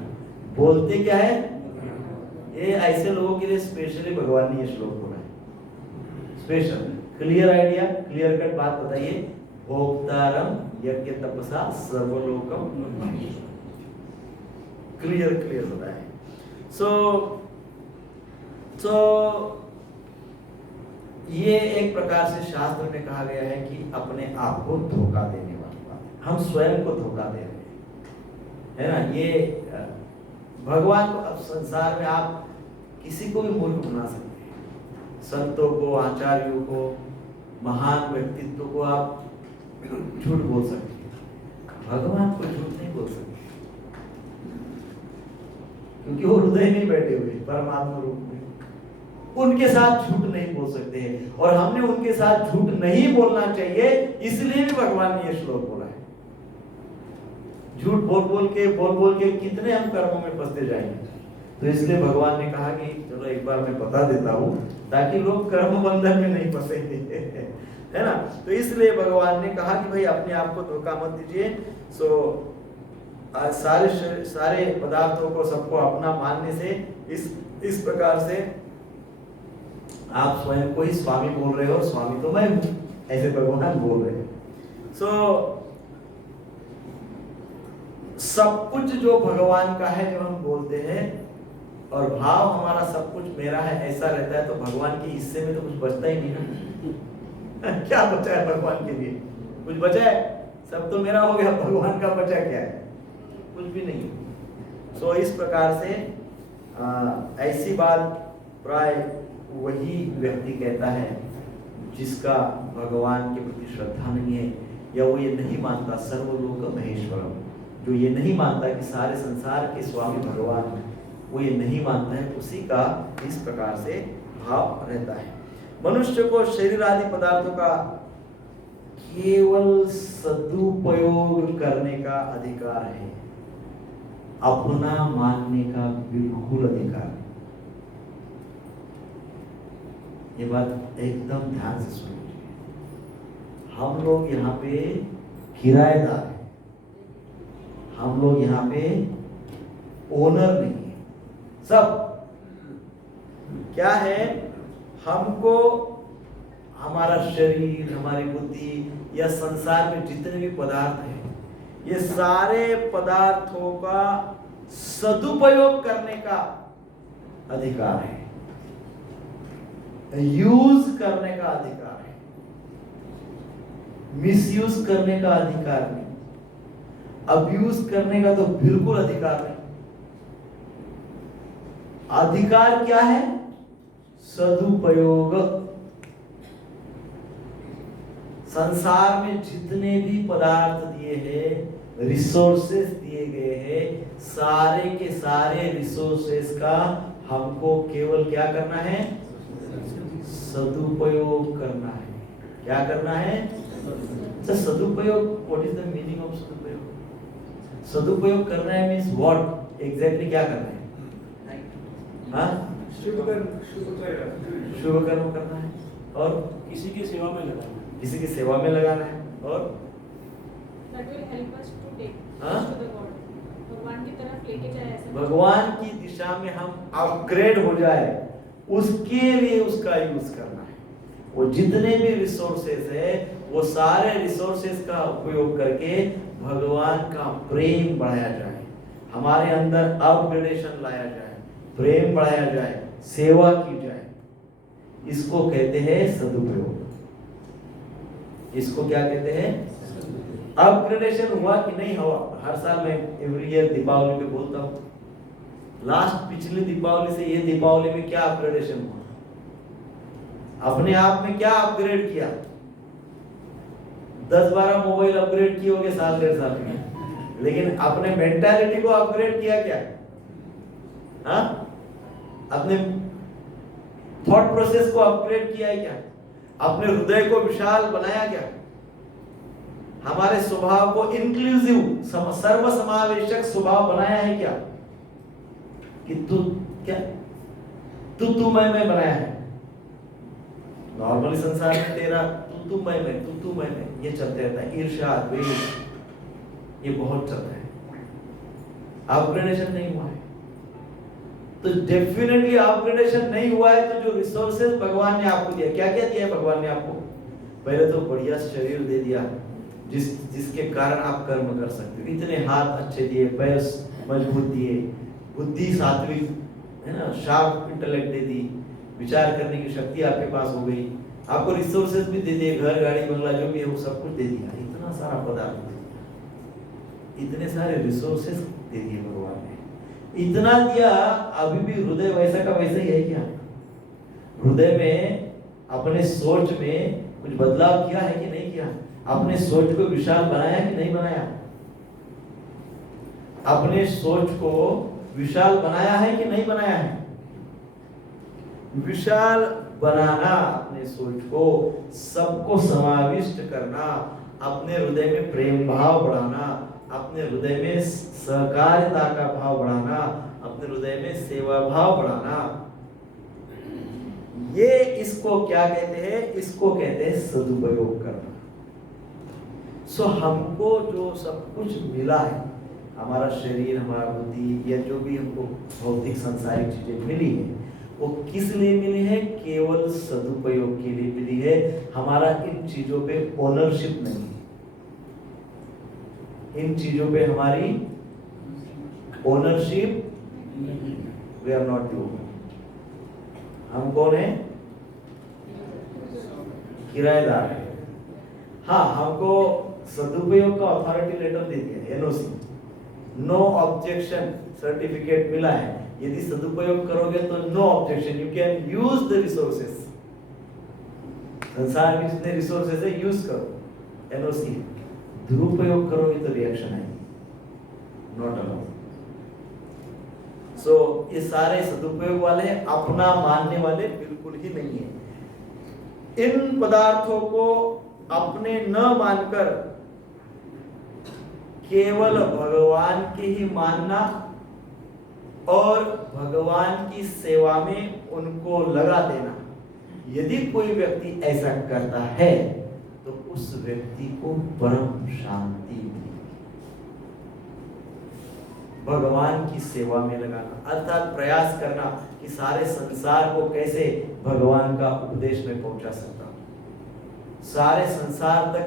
बोलते क्या है? ये ऐसे लोगों के लिए स्पेशली भगवान ने ये श्लोक बोला है, special. Clear idea, clear cut बात बताइए। भोक्तारम यज्ञ तपसा सर्वलोकम, क्लियर क्लियर बताए। सो ये एक प्रकार से शास्त्र में कहा गया है कि अपने आप को धोखा देने वाली बात है, हम स्वयं को धोखा दे रहे हैं, है ना? ये भगवान को, अब संसार में आप किसी को भी मूर्ख बना सकते हैं, संतों को, आचार्यों को, महान व्यक्तित्व को आप झूठ बोल सकते हैं, भगवान को झूठ नहीं बोल सकते, क्योंकि वो हृदय में बैठे हुए परमात्मा रूप में, उनके साथ झूठ नहीं बोल सकते हैं। और हमने उनके साथ झूठ नहीं बोलना चाहिए, इसलिए भी भगवान ने ये श्लोक बोला है। झूठ बोल बोल के कितने हम कर्मों में फंसते जाएंगे, तो इसलिए भगवान ने कहा कि चलो एक बार मैं बता देता हूँ, ताकि लोग कर्म बंधन में नहीं फंसेंगे, है ना? तो इसलिए भगवान ने कहा कि भाई अपने आप को धोखा मत दीजिए। सो सारे पदार्थों को, सबको अपना मानने से इस प्रकार से आप स्वयं को ही स्वामी बोल रहे हो, स्वामी तो मैं हूं, ऐसे भगवान बोल रहे हैं। सब कुछ जो भगवान का है, जब हम बोलते हैं और भाव हमारा सब कुछ मेरा है ऐसा रहता है, तो भगवान के हिस्से में तो कुछ बचता ही नहीं ना। क्या बचा है भगवान के लिए? कुछ बचा है? सब तो मेरा हो गया, भगवान का बचा क्या है? कुछ भी नहीं। सो इस प्रकार से ऐसी बात प्राय वही व्यक्ति कहता है जिसका भगवान के प्रति श्रद्धा नहीं है, या वो ये नहीं मानता सर्वलोक महेश्वरम, जो ये नहीं मानता कि सारे संसार के स्वामी भगवान, वो ये नहीं मानता है, उसी का इस प्रकार से भाव रहता है। मनुष्य को शरीर आदि पदार्थों का केवल सदुपयोग करने का अधिकार है, अपना मानने का बिल्कुल अधिकार है। ये बात एकदम ध्यान से सुनिए। हम लोग यहाँ पे किराएदार हैं, हम लोग यहाँ पे ओनर नहीं है। सब क्या है, हमको हमारा शरीर, हमारी बुद्धि या संसार में जितने भी पदार्थ हैं, ये सारे पदार्थों का सदुपयोग करने का अधिकार है, यूज करने का अधिकार है, मिसयूज करने का अधिकार नहीं, अब्यूज करने का तो बिल्कुल अधिकार नहीं। अधिकार क्या है? सदुपयोग। संसार में जितने भी पदार्थ दिए हैं, रिसोर्सेस दिए गए हैं, सारे के सारे रिसोर्सेस का हमको केवल क्या करना है? सदुपयोग करना है। क्या करना है? तो सदुपयोग, what is the meaning of सदुपयोग? सदुपयोग करना है मींस व्हाट एग्जैक्टली, क्या करना है? हाँ, शुभ कर्म करना है, और किसी की सेवा में लगाना, किसी की सेवा में लगाना है, और That will help us to take हाँ? to the God. भगवान की तरफ लेके जाए ऐसा। भगवान की दिशा में हम अपग्रेड हो जाए, उसके लिए उसका यूज करना है। वो जितने भी रिसोर्सेस है, वो सारे रिसोर्सेस का उपयोग करके भगवान का प्रेम बढ़ाया जाए, हमारे अंदर अपग्रेडेशन लाया जाए, प्रेम बढ़ाया जाए, सेवा की जाए। इसको कहते हैं सदुपयोग। इसको क्या कहते हैं? अपग्रेडेशन हुआ कि नहीं हुआ? हर साल मैं एवरी ईयर दीपावली पे बोलता हूँ, लास्ट पिछली दीपावली से ये दीपावली में क्या अपग्रेडेशन हुआ? अपने आप में क्या अपग्रेड किया? 10-12 मोबाइल अपग्रेड किए होंगे साल डेढ़ साल में, लेकिन अपने मेंटालिटी को अपग्रेड किया क्या? हाँ, अपने थॉट प्रोसेस को अपग्रेड किया है क्या? अपने हृदय को विशाल बनाया क्या? हमारे स्वभाव को इंक्लूसिव, सर्व समावेशक स्वभाव बनाया है क्या? कि तू मैं बनाया है। नॉर्मली संसार में तेरा तू मैं ये चलते रहता है, ईर्ष्या, द्वेष, ये बहुत चलता है। अपग्रेडेशन नहीं हुआ है, तो डेफिनेटली अपग्रेडेशन नहीं हुआ है। तो जो रिसोर्सेज भगवान ने आपको दिया, क्या क्या दिया है भगवान ने आपको? पहले तो बढ़िया शरीर दे दिया, जिसके कारण आप कर्म कर सकते हो। इतने हाथ अच्छे दिए, पैर मजबूत दिए, बुद्धि सात्विक है ना, शार्प इंटेलेक्ट दे दी, विचार करने की शक्ति आपके पास हो गई। आपको रिसोर्सेज भी दे दिए, घर, गाड़ी, बंगला जो भी है वो सब कुछ दे दिया। इतना सारा पदार्थ दे दिया, इतने सारे रिसोर्सेज दे दिए भगवान ने। इतना दिया, अभी भी हृदय वैसा का वैसा ही है क्या? हृदय में अपने सोच में कुछ बदलाव किया है कि नहीं किया? अपने सोच को विशाल बनाया कि नहीं बनाया? अपने सोच को विशाल बनाया है कि नहीं बनाया है? विशाल बनाना, अपने सोच को, सबको समाविष्ट करना, अपने हृदय में प्रेम भाव बढ़ाना, अपने हृदय में सहकारिता का भाव बढ़ाना, अपने हृदय में सेवा भाव बढ़ाना, ये इसको क्या कहते हैं? इसको कहते हैं सदुपयोग करना। सो हमको जो सब कुछ मिला है, हमारा शरीर, हमारा बुद्धि, या जो भी हमको भौतिक सांसारिक चीजें मिली है, वो किस लिए मिली है? केवल सदुपयोग के लिए मिली है। हमारा इन चीजों पे ओनरशिप नहीं है, इन चीजों पे हमारी ownership, we are not the owner. हम कौन है? किराएदार है। हाँ, हमको सदुपयोग का अथॉरिटी लेटर दे दिया, एनओसी, नो ऑब्जेक्शन सर्टिफिकेट मिला है। यदि सदुपयोग करोगे तो no objection, you can use the resources. संसार में जितने रिसोर्सेस है यूज करो, एनओसी। दुरुपयोग करोगे तो रिएक्शन आएगी, नॉट अलाउड। सो ये सारे सदुपयोग वाले हैं, अपना मानने वाले बिल्कुल ही नहीं है। इन पदार्थों को अपने न मानकर केवल भगवान के ही मानना और भगवान की सेवा में उनको लगा देना। यदि कोई व्यक्ति ऐसा करता है तो उस व्यक्ति को परम शांति मिलेगी। भगवान की सेवा में लगाना, अर्थात प्रयास करना कि सारे संसार को कैसे भगवान का उपदेश में पहुंचा सकता हूं, सारे संसार तक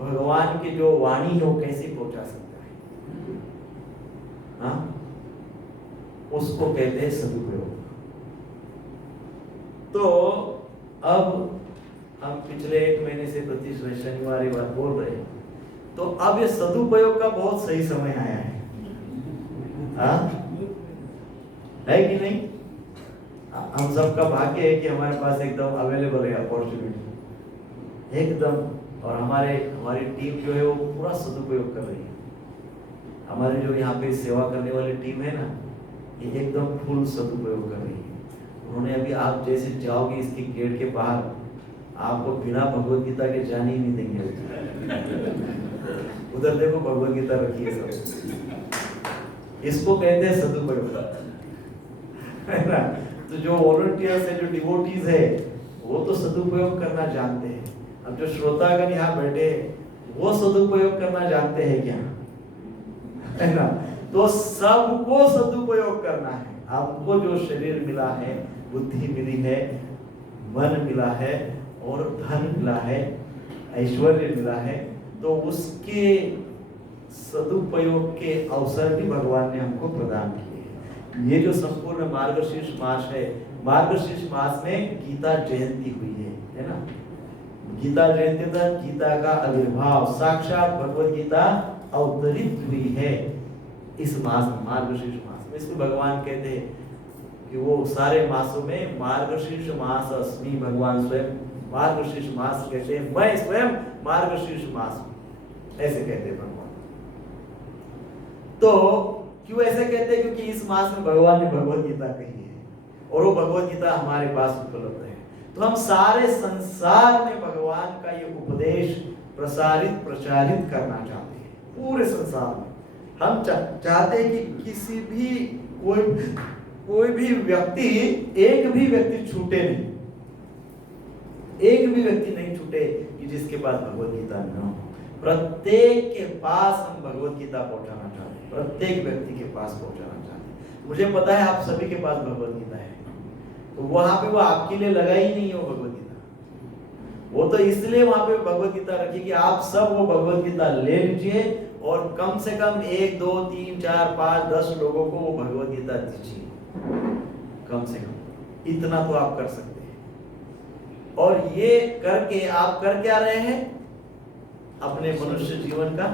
भगवान की जो वाणी है वो कैसे पहुंचा सकता है, हाँ, उसको कहते हैं सदुपयोग। तो अब हम पिछले 1 महीने से प्रति शनिवार ये बात बोल रहे हैं, तो अब ये सदुपयोग का बहुत सही समय आया है, हाँ, है कि नहीं? हम सबका भाग्य है कि हमारे पास एकदम अवेलेबल है अपॉर्चुनिटी एकदम, और हमारी टीम जो है वो पूरा सदुपयोग कर रही है। हमारी जो यहाँ पे सेवा करने वाली टीम है ना, ये एकदम फुल सदुपयोग कर रही है। उन्होंने अभी, आप जैसे जाओगे इसके गेट के बाहर, आपको बिना भगवत गीता के जाने ही नहीं देंगे। उधर देखो भगवत गीता रखी है सब, इसको कहते हैं सदुपयोग, है ना? तो जो वॉलंटियर्स है, जो डिवोटीज है, वो तो सदुपयोग करना जानते हैं। अब जो श्रोतागण यहाँ बैठे वो सदुपयोग करना जानते हैं क्या, है ना? तो सबको सदुपयोग करना है। आपको जो शरीर मिला है, बुद्धि मिली है, मन मिला है और धन मिला है, ऐश्वर्य मिला है, तो उसके सदुपयोग के अवसर भी भगवान ने हमको प्रदान किए। ये जो संपूर्ण मार्गशीर्ष मास है, मार्गशीर्ष मास में गीता जयंती हुई है ना? गीता जयंती था, गीता का आविर्भाव, साक्षात भगवत गीता अवतरित हुई है इस मास में, मार्गशीर्ष मास में। इसको भगवान कहते हैं कि वो सारे मासों में मार्गशीर्ष मास अस्मि, भगवान स्वयं मार्गशीर्ष मास कहते हैं, मैं स्वयं मार्गशीर्ष मास, ऐसे कहते हैं भगवान। तो क्यों ऐसे कहते हैं? क्योंकि इस मास में भगवान ने भगवत गीता कही है और वो भगवत गीता हमारे पास उपलब्ध है। तो हम सारे संसार में भगवान का ये उपदेश प्रसारित प्रचारित करना चाहते हैं, पूरे संसार में। हम चाहते हैं कि किसी भी कोई भी व्यक्ति, एक भी व्यक्ति छूटे नहीं, एक भी व्यक्ति नहीं छूटे कि जिसके पास भगवत गीता न हो। प्रत्येक के पास हम भगवत गीता पहुंचाना चाहते हैं, प्रत्येक व्यक्ति के पास पहुंचाना चाहते हैं। मुझे पता है आप सभी के पास भगवत गीता है, तो वहां पे वो आपके लिए लगाई नहीं हो भगवत गीता, वो तो इसलिए वहां पे भगवत गीता रखी कि आप सब वो भगवत गीता ले लीजिए और कम से कम 1 2 3 4 5 10 लोगों को वो भगवत गीता दीजिए, कम से कम इतना तो आप कर सकते हैं। और ये करके आप कर क्या रहे हैं? अपने मनुष्य जीवन का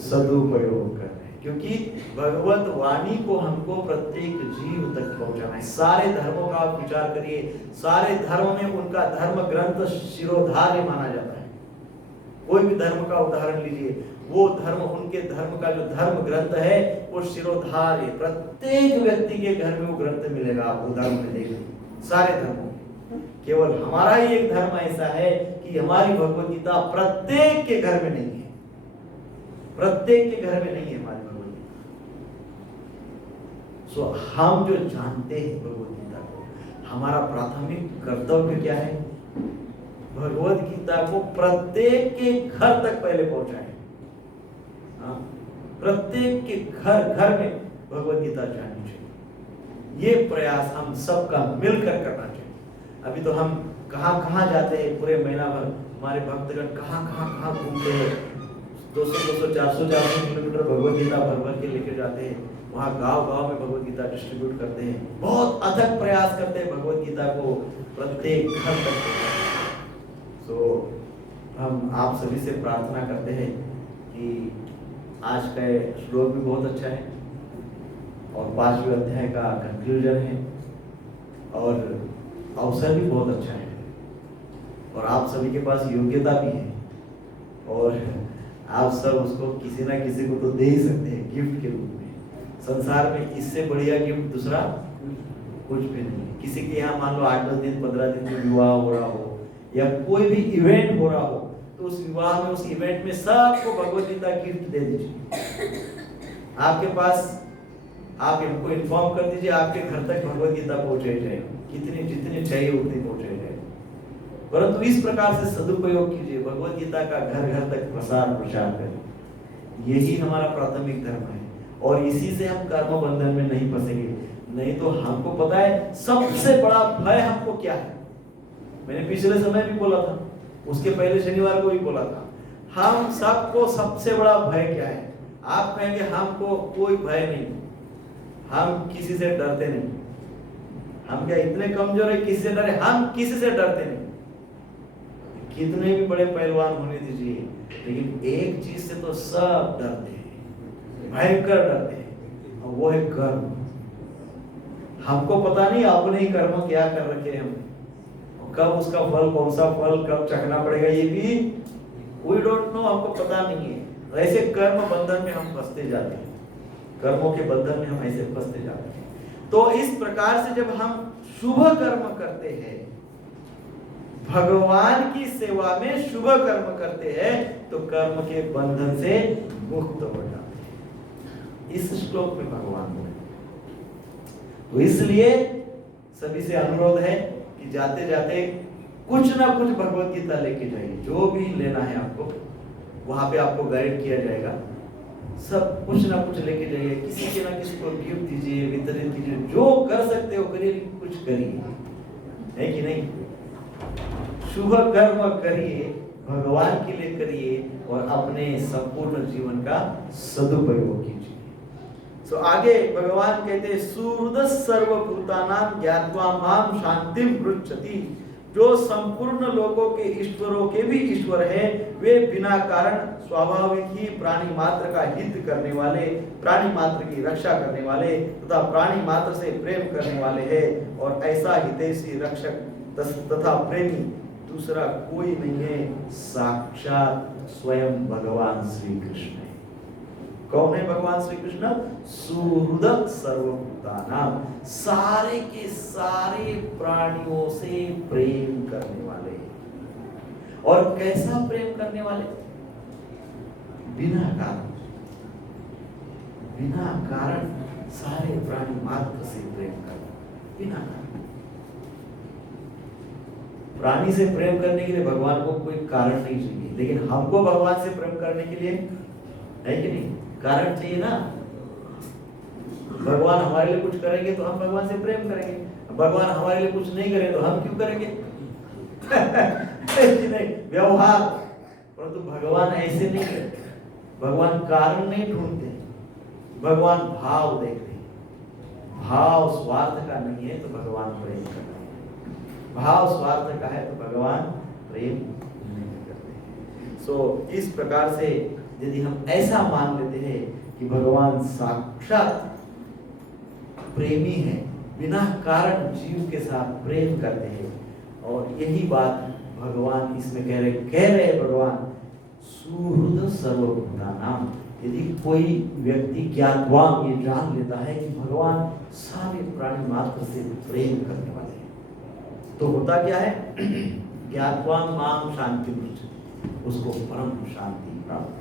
सदुपयोग कर रहे हैं, क्योंकि भगवत वाणी को हमको प्रत्येक जीव तक पहुंचाना है। सारे धर्मों का आप विचार करिए, सारे धर्म में उनका धर्म ग्रंथ शिरोधार्य माना जाता है। कोई भी धर्म का उदाहरण लीजिए, वो धर्म, उनके धर्म का जो धर्म ग्रंथ है वो शिरोधार्य, प्रत्येक व्यक्ति के घर में वो ग्रंथ मिलेगा। आप उदाहरण में देखिए सारे धर्मों, केवल हमारा ही एक धर्म ऐसा है कि हमारी भगवत गीता प्रत्येक के घर में नहीं है, प्रत्येक के घर में नहीं है हमारी भगवत गीता। सो हम जो जानते हैं भगवत गीता को, हमारा प्राथमिक कर्तव्य क्या है? भगवत गीता को प्रत्येक के घर तक पहले पहुंचाएं। प्रत्येक के घर में भगवत गीता जानी चाहिए। ये प्रयास हम सबका मिलकर करना चाहिए। अभी तो हम कहाँ जाते हैं, पूरे महीना भर हमारे भक्तगण कहाँ घूमते हैं, 200 400 किलोमीटर भगवत गीता भर के लेके जाते हैं। वहाँ गांव में भगवत गीता डिस्ट्रीब्यूट करते हैं, बहुत अथक प्रयास करते हैं भगवत गीता को प्रत्येक घर तक। तो हम आप सभी से प्रार्थना करते हैं कि आज का श्लोक भी बहुत अच्छा है और 5वें अध्याय का कंक्लूजन है और अवसर भी बहुत अच्छा है और आप सभी के पास योग्यता भी है और आप सब उसको किसी ना किसी को तो दे ही सकते हैं गिफ्ट के रूप में। संसार में इससे बढ़िया गिफ्ट दूसरा कुछ भी नहीं है। किसी के यहाँ मान लो 8-10 दिन 15 दिन में विवाह हो रहा हो या कोई भी इवेंट हो रहा हो, तो उस विवाह में, उस इवेंट में सबको भगवत गीता गिफ्ट दे दीजिए। आपके पास, आप इनको इन्फॉर्म कर दीजिए, आपके घर तक भगवत गीता पहुंचाई जाएगी, जितनी चाहिए उतनी पहुंचाई जाएगी। परंतु इस प्रकार से सदुपयोग कीजिए, भगवत गीता का घर तक प्रसार प्रचार करें। यही हमारा प्राथमिक धर्म है और इसी से हम कर्म बंधन में नहीं फंसेंगे। नहीं तो हमको पता है सबसे बड़ा भय हमको क्या है। मैंने पिछले समय भी बोला था, उसके पहले शनिवार को भी बोला था, हम सबको सबसे बड़ा भय क्या है। आप कहेंगे हमको कोई भय नहीं, हम किसी से डरते नहीं। हम क्या इतने कमजोर है किसी से डरे? हम किसी से डरते नहीं। कितने भी बड़े पहलवान होने दीजिए, लेकिन एक चीज से तो सब डरते हैं, भयंकर डरते हैं, और वो है कर्म। हमको पता नहीं अपने ही कर्म क्या कर रखे हैं हम, कब उसका फल, कौन सा फल कब चखना पड़ेगा ये भी वी डोंट नो, हमको पता नहीं है। ऐसे कर्म बंधन में हम फंसते जाते हैं, कर्मों के बंधन में हम ऐसे फंसते जाते हैं। तो इस प्रकार से जब हम शुभ कर्म करते हैं, भगवान की सेवा में शुभ कर्म करते हैं, तो कर्म के बंधन से मुक्त हो जाते हैं। इस श्लोक में भगवान बोले। तो इसलिए सभी से अनुरोध है कि जाते जाते कुछ ना कुछ भगवत गीता लेके जाइए। जो भी लेना है आपको, वहां पे आपको गाइड किया जाएगा। सब कुछ ना कुछ लेके जाइए, किसी के ना किसी को गिफ्ट दीजिए, वितरित कीजिए, जो कर सकते हो करिए, कुछ करिए, है कि नहीं? शुभ कर्म करिए, भगवान के लिए करिए, और अपने संपूर्ण जीवन का सदुपयोग कीजिए। तो आगे भगवान कहते हैं सुहृद सर्वभूतानां ज्ञात्वा माम शांतिम पृच्छति। जो संपूर्ण लोगों के ईश्वरों के भी ईश्वर है, वे बिना कारण स्वाभाविक ही प्राणी मात्र का हित करने वाले, प्राणी मात्र की रक्षा करने वाले तथा प्राणी मात्र से प्रेम करने वाले हैं। और ऐसा हितैषी रक्षक तथा प्रेमी दूसरा कोई नहीं है, साक्षात स्वयं भगवान श्री कृष्ण है। कौन है भगवान श्री कृष्ण? सुहृद सर्वभूतानां, सारे के सारे प्राणियों से प्रेम करने वाले। और कैसा प्रेम करने वाले? बिना कारण, बिना कारण सारे प्राणी मात्र से प्रेम करना, बिना कारण। प्राणी से प्रेम करने के लिए भगवान को कोई कारण नहीं चाहिए, लेकिन हमको भगवान से प्रेम करने के लिए है कि नहीं? कारण चाहिए ना। भगवान हमारे लिए कुछ करेंगे तो हम भगवान से प्रेम करेंगे, भगवान हमारे लिए कुछ नहीं करें तो हम क्यों करेंगे? नहीं, व्यवहार। परंतु भगवान ऐसे नहीं करते। भगवान कारण नहीं ढूंढते, भगवान भाव देखते हैं। भाव स्वार्थ का नहीं है तो भगवान प्रेम करते हैं, भाव स्वार्थ का है तो भगवान प्रेम नहीं करते। सो इस प्रकार से यदि हम ऐसा मान लेते हैं कि भगवान साक्षात प्रेमी है, बिना कारण जीव के साथ प्रेम करते हैं, और यही बात भगवान इसमें कह रहे भगवान सुहृद सर्वभूतानां। यदि कोई व्यक्ति ज्ञातवान ये जान लेता है कि भगवान सारे प्राणी मात्र से प्रेम करने वाले हैं, तो होता क्या है? ज्ञातवान माम शांति, उसको परम शांति प्राप्त,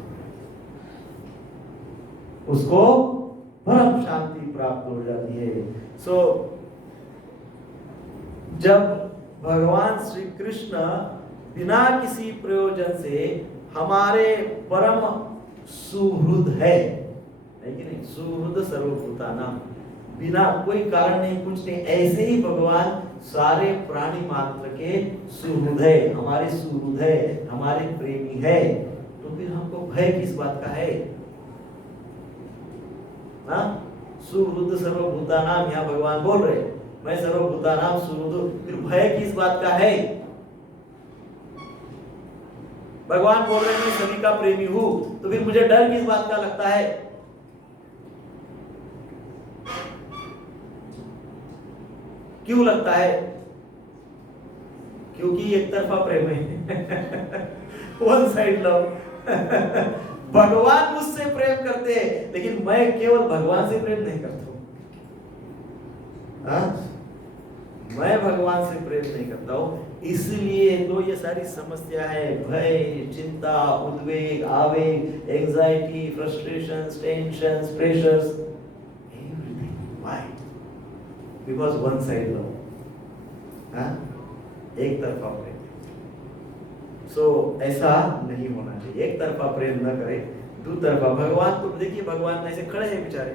उसको परम शांति प्राप्त हो जाती है। सो जब भगवान श्री कृष्ण बिना किसी प्रयोजन से हमारे परम सुहृद है कि नहीं? सुहृद सर्वभूतानां, बिना कोई कारण नहीं, कुछ नहीं, ऐसे ही भगवान सारे प्राणी मात्र के सुहृद है, हमारे सुहृद है, हमारे प्रेमी है। तो फिर हमको भय किस बात का है? सुहृद सर्वभूतानां, यहाँ भगवान बोल रहे मैं सर्वभूतानां सुहृद, फिर भय किस बात का है? भगवान बोल रहे मैं सभी का प्रेमी हूं, तो फिर मुझे डर किस बात का लगता है? क्यों लगता है? क्योंकि एक तरफा प्रेम है, वन साइड लव। भगवान मुझसे प्रेम करते हैं, लेकिन मैं केवल भगवान से प्रेम नहीं करता हूं। मैं भगवान से प्रेम नहीं करता हूं, इसलिए तो ये सारी समस्या है, भय, चिंता, उद्वेग, आवेग, anxiety, frustrations, tensions, pressures, everything. Why? Because one side love, एक तरफा प्रेम। सो ऐसा नहीं होना चाहिए, एक तरफा प्रेम न करें। दो तरफा। भगवान तो देखिए, भगवान ऐसे खड़े हैं बेचारे,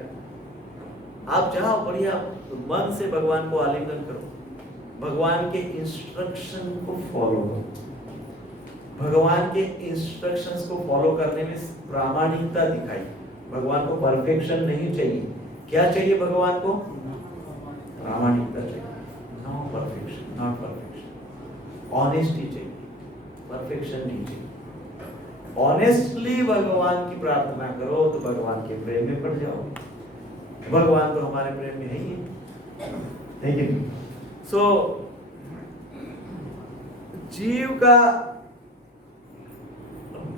आप जाओ बढ़िया तो मन से भगवान को आलिंगन करो, भगवान के इंस्ट्रक्शन को फॉलो करो। भगवान के इंस्ट्रक्शंस को फॉलो करने में प्रामाणिकता दिखाई। भगवान को परफेक्शन नहीं चाहिए, क्या चाहिए भगवान को? प्रामाणिकता चाहिए, no perfection, not perfection. Honesty चाहिए, परफेक्शन नहीं चाहिए। ऑनेस्टली भगवान की प्रार्थना करो तो भगवान के प्रेम में पड़ जाओ। भगवान तो हमारे प्रेम में है ही है कि नहीं? सो जीव का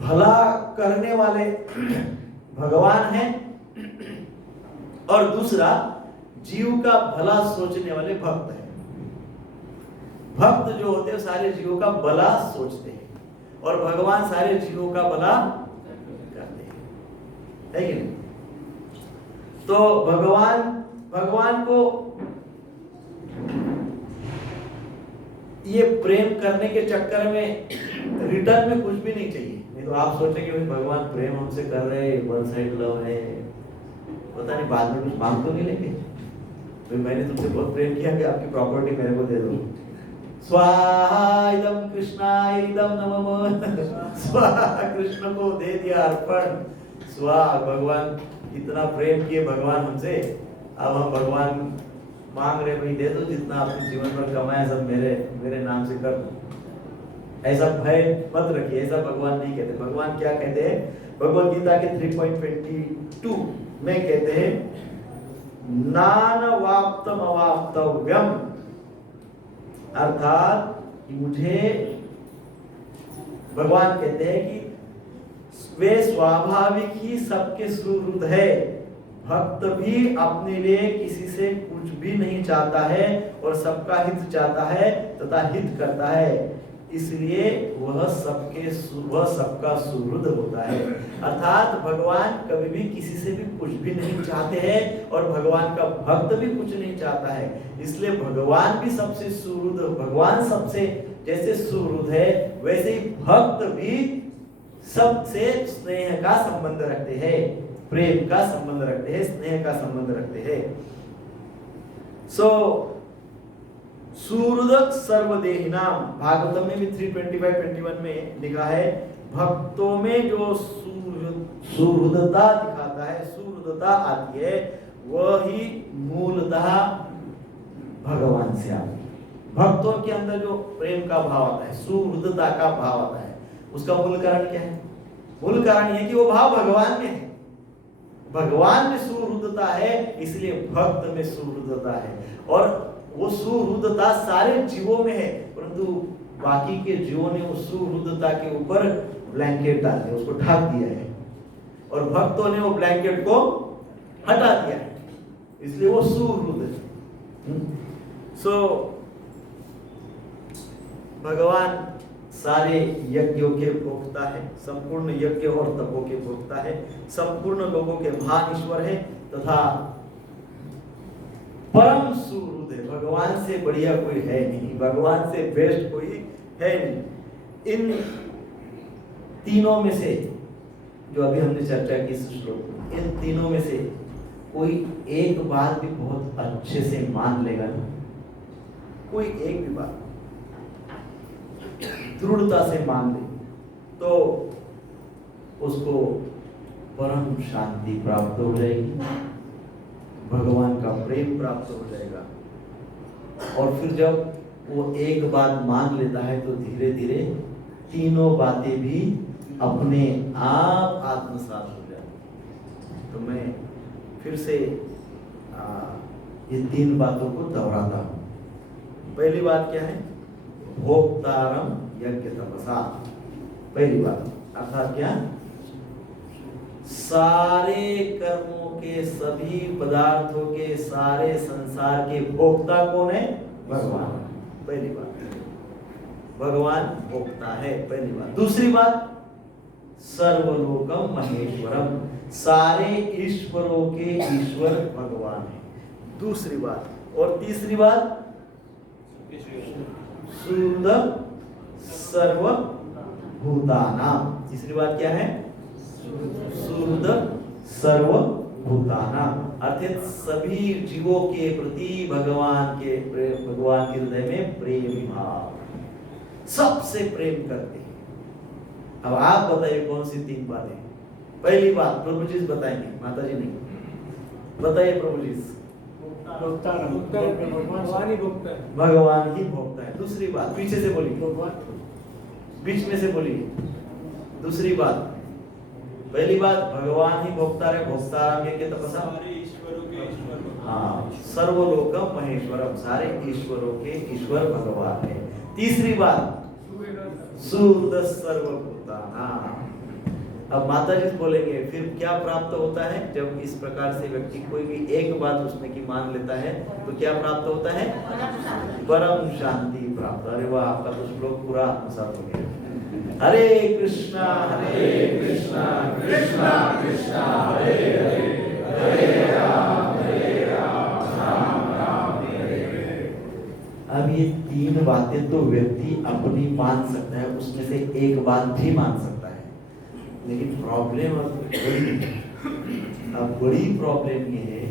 भला करने वाले भगवान हैं, और दूसरा जीव का भला सोचने वाले भक्त हैं। भक्त जो होते हैं सारे जीवों का भला सोचते हैं, और भगवान सारे जीवों का भला करते हैं, है कि नहीं? तो भगवान को ये प्रेम करने के चक्कर में रिटर्न में कुछ भी नहीं चाहिए। नहीं तो आप सोचेंगे भगवान प्रेम हमसे कर रहे हैं, वन साइड लव है, पता नहीं बाद में कुछ मांग तो नहीं लेंगे। तो मैंने तुमसे बहुत प्रेम किया कि आपकी प्रॉपर्टी मेरे को दे दो। स्वाहा इदम कृष्णाय इदम नमः। स्वाहा, कृष्ण को दे दिया अर्पण। स्वाहा, भगवान इतना प्रेम किए भगवान हमसे, अब हम भगवान मांग रहे भाई दे दो, जितना आपने जीवन भर कमाया सब मेरे नाम से कर दो। ऐसा भय मत रखिए, ऐसा भगवान नहीं कहते। भगवान क्या कहते हैं? भगवद गीता के 3.22 में कहते हैं, नानवाप्तम अवाप्तव्यम, अर्थात मुझे, भगवान कहते हैं कि वे स्वाभाविक ही सबके सुहृद है। भक्त भी अपने लिए किसी से कुछ भी नहीं चाहता है और सबका हित चाहता है तथा हित करता है, इसलिए वह सबका सुहृद होता है। अर्थात भगवान कभी भी किसी से भी कुछ भी नहीं चाहते हैं, और भगवान का भक्त भी कुछ नहीं चाहता है, इसलिए भगवान भी सबसे सुहृद। भगवान सबसे जैसे सुहृद है, वैसे ही भक्त भी सबसे स्नेह का संबंध रखते हैं, प्रेम का संबंध रखते हैं, स्नेह का संबंध रखते हैं। सो सुहृद सर्वदेहिनाम, भागवतम में भी 3:25-21 में लिखा है, भक्तों में जो सुहृदता दिखाता है, सुहृदता आती है, वही मूलतः भगवान से आती है। भक्तों के अंदर जो प्रेम का भाव आता है, सुहृदता का भाव आता है, उसका मूल कारण क्या है? मूल कारण यह कि वो भाव भगवान में है। भगवान में सुहृदता है, इसलिए भक्त में सुहृदता है, और वो सुहृदता सारे जीवों में है, परंतु बाकी के जीवों ने उस सुहृदता के ऊपर ब्लैंकेट डाल दिया, उसको ढक दिया है, और भक्तों ने वो ब्लैंकेट को हटा दिया है, इसलिए वो सुहृद है। सो भगवान सारे यज्ञों के भोक्ता है, संपूर्ण यज्ञ और तपों के भोक्ता है, संपूर्ण लोगों के महान ईश्वर है तथा परम सुहृद है। भगवान से बढ़िया कोई है नहीं, भगवान से बेस्ट कोई है नहीं। इन तीनों में से जो अभी हमने चर्चा की इस श्लोक में, इन तीनों में से कोई एक बात भी बहुत अच्छे से मान लेगा ना, कोई एक भी बात दृढ़ता से मान ले, तो उसको परम शांति प्राप्त हो जाएगी, भगवान का प्रेम प्राप्त हो जाएगा। और फिर जब वो एक बात मान लेता है तो धीरे धीरे तीनों बातें भी अपने आप आत्मसात हो जाती। तो मैं फिर से ये तीन बातों को दोहराता हूँ। पहली बात क्या है? भोक्तारम यज्ञ तपसा। पहली बात अर्थात क्या? सारे कर्मों के, सभी पदार्थों के, सारे संसार के भोक्ता कौन है? भगवान। पहली बात, भगवान भोक्ता है, पहली बात। दूसरी बात, सर्वलोकम महेश्वरम, सारे ईश्वरों के ईश्वर भगवान है, दूसरी बात। और तीसरी बात, सुहृद सर्वभूतानाम। तीसरी बात क्या है? सुहृद सर्वभूतानां, अर्थात सभी जीवों के प्रति भगवान के हृदय में प्रेम भाव, सबसे प्रेम करते हैं। अब आप बताइए कौन सी 3 बातें? पहली बात प्रभु जी बताएंगे, माता जी नहीं। बताइए प्रभु जी। भगवान ही भोगता है। भगवान ही भोगता है। दूसरी बात पीछे से बोलिए, बीच में से बोलिए। दूसरी बात, पहली बात भगवान ही भोगता है, भोक्ताराम के तपसा, हाँ, सर्वलोकम महेश्वरम, सारे ईश्वरों के ईश्वर भगवान है। तीसरी बात सुहृद सर्वभूतानां। अब माता जी बोलेंगे फिर क्या प्राप्त होता है जब इस प्रकार से व्यक्ति कोई भी एक बात उसमें की मान लेता है, तो क्या प्राप्त होता है? परम शांति प्राप्त। अरे वाह, आपका तो श्लोक पूरा आत्मसात हो गया। हरे कृष्णा कृष्णा कृष्णा हरे हरे, हरे राम राम राम हरे हरे। अब ये 3 बातें तो व्यक्ति अपनी मान सकता है, उसमें से एक बात भी मान सकता है, लेकिन प्रॉब्लम अब बड़ी प्रॉब्लम ये है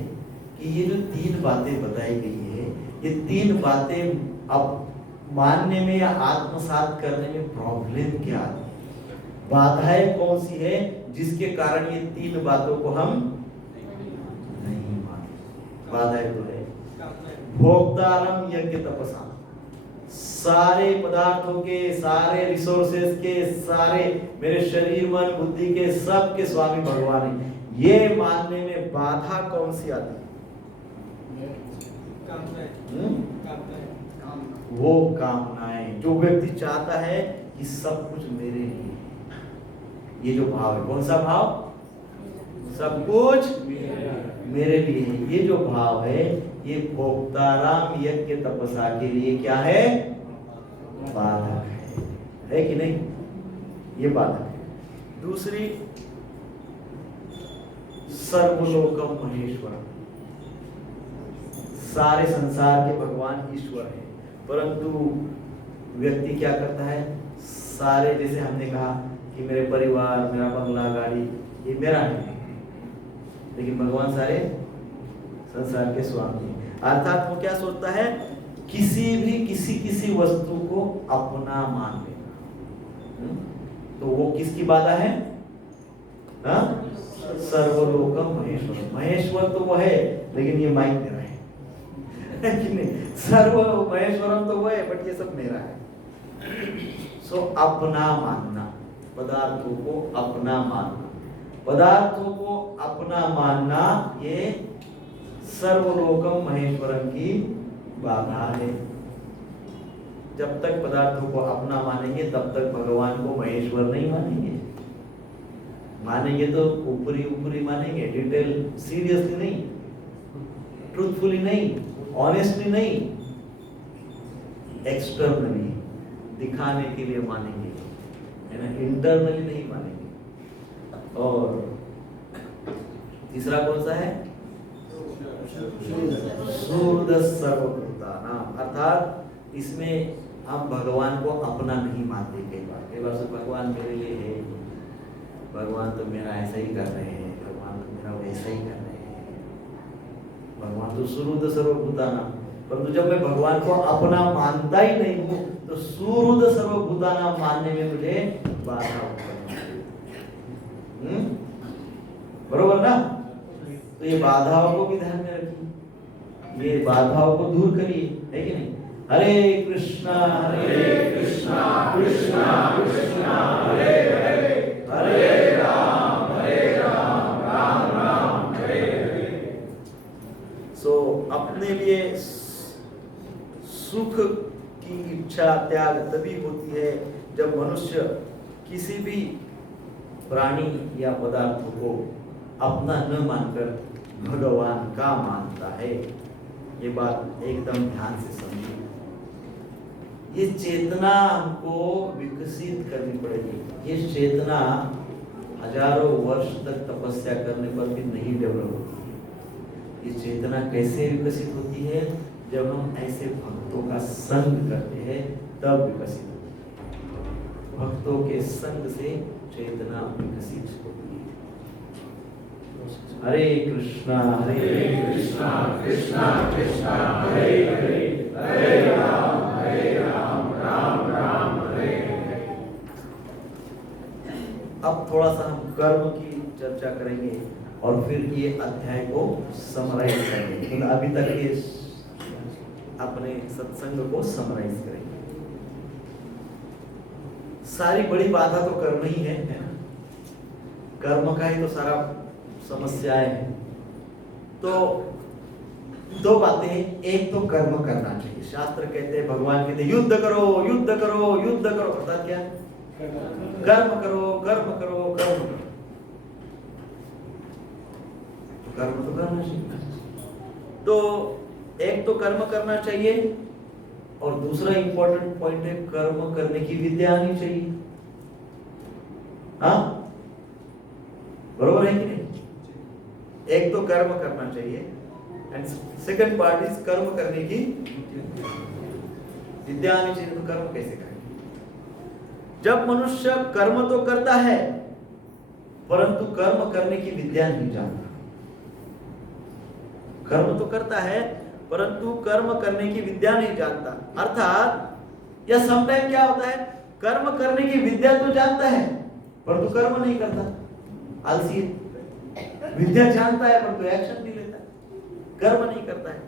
कि ये जो 3 बातें बताई गई है, ये 3 बातें अब मानने में या आत्मसात करने में प्रॉब्लम क्या आती है? बाधाएं कौन सी है जिसके कारण ये 3 बातों को हम नहीं मानते? बाधाएं तो है भोक्तारम यज्ञ तपसा, सारे पदार्थों के, सारे रिसोर्सेस के, सारे मेरे शरीर मन बुद्धि के सब के स्वामी भगवान है। ये मानने में बाधा कौन सी आती है? वो कामनाएं जो व्यक्ति चाहता है कि सब कुछ मेरे लिए, ये जो भाव है, कौन सा भाव? सब कुछ मेरे लिए है। ये जो भाव है, ये भोक्ताराम यज्ञ तपसा के लिए क्या है? बाधक है कि नहीं? ये बाधक है। दूसरी, सर्वलोकम महेश्वर, सारे संसार के भगवान ईश्वर है, परंतु व्यक्ति क्या करता है? सारे, जैसे हमने कहा कि मेरे परिवार, मेरा बंगला, गाड़ी, ये मेरा है, लेकिन भगवान सारे संसार के स्वामी हैं। अर्थात वो क्या सोचता है? किसी वस्तु को अपना मान लेना। तो वो किसकी बाधा है? सर्वलोकम महेश्वर, महेश्वर तो वो है, लेकिन ये माइक मेरा है कि नहीं? सर्व महेश्वरम तो वो है, बट ये सब मेरा है। सो अपना मानना, पदार्थों को अपना मानना, पदार्थों को अपना मानना, ये सर्वलोकम महेश्वरम की बाधा है। जब तक पदार्थों को अपना मानेंगे तब तक भगवान को महेश्वर नहीं मानेंगे। मानेंगे तो ऊपरी ऊपरी मानेंगे, डिटेल, सीरियसली नहीं, ट्रूथफुली नहीं, ऑनेस्टली नहीं, एक्सटर्नली दिखाने के लिए मानेंगे, है ना, इंटरनली नहीं मानेंगे। और तीसरा कौन सा है? सुहृद सर्वभूतानां, अर्थात इसमें हम भगवान को अपना नहीं मानते। कई बार से भगवान मेरे लिए है, भगवान तो मेरा ऐसा ही कर रहे हैं, भगवान तो मेरा वैसा ही कर रहे हैं, भगवान तो सुहृद सर्वभूतानां। परंतु जब मैं भगवान को अपना मानता ही नहीं हूँ, तो सुहृद सर्वभूतानां मानने में मुझे बाधा उत्पन्न होती है। बरोबर ना? तो ये बाधाओं को भी ध्यान में रखिए, ये बाधाओं को दूर करिए, है कि नहीं? हरे कृष्णा कृष्णा कृष्णा हरे हरे, हरे राम राम राम हरे हरे। सो अपने लिए सुख की इच्छा त्याग तभी होती है जब मनुष्य किसी भी प्राणी या पदार्थ को अपना न मानकर भगवान का मानता है। ये बात एकदम ध्यान से समझिए। ये चेतना हमको विकसित करनी पड़ेगी। ये चेतना हजारों वर्ष तक तपस्या करने पर भी नहीं डेवलप होती है। ये चेतना कैसे विकसित होती है? जब हम ऐसे भक्तों का संग करते हैं तब विकसित होती है। भक्तों के संग से चेतना विकसित होती है। हरे कृष्णा कृष्णा कृष्णा हरे हरे हरे राम राम राम हरे हरे। अब थोड़ा सा हम कर्म की चर्चा करेंगे और फिर ये अध्याय को समराइज करेंगे। तो अभी तक ये अपने सत्संग को समराइज करेंगे। सारी बड़ी बाधा तो कर्म ही है ना? कर्म का ही तो सारा समस्याएं हैं। तो दो बातें हैं। एक तो कर्म करना चाहिए। शास्त्र कहते हैं, भगवान कहते हैं युद्ध करो युद्ध करो युद्ध करो। अर्थात क्या? कर्म करो कर्म करो कर्म करो। कर्म तो करना चाहिए। तो एक तो कर्म करना चाहिए और दूसरा इंपॉर्टेंट पॉइंट है कर्म करने की विद्या आनी चाहिए। हाँ, बरोबर है कि नहीं? एक तो कर्म करना चाहिए एंड सेकंड पार्ट इज कर्म करने की विद्या आनी चाहिए। तो कर्म कैसे करेंगे? जब मनुष्य कर्म तो करता है परंतु कर्म करने की विद्या नहीं जानता। कर्म तो करता है परंतु कर्म करने की विद्या नहीं जानता। अर्थात या समटाइम क्या होता है, कर्म करने की विद्या तो जानता है परंतु कर्म नहीं करता। आलसी है। विद्या जानता है परंतु एक्शन नहीं लेता, कर्म नहीं करता है।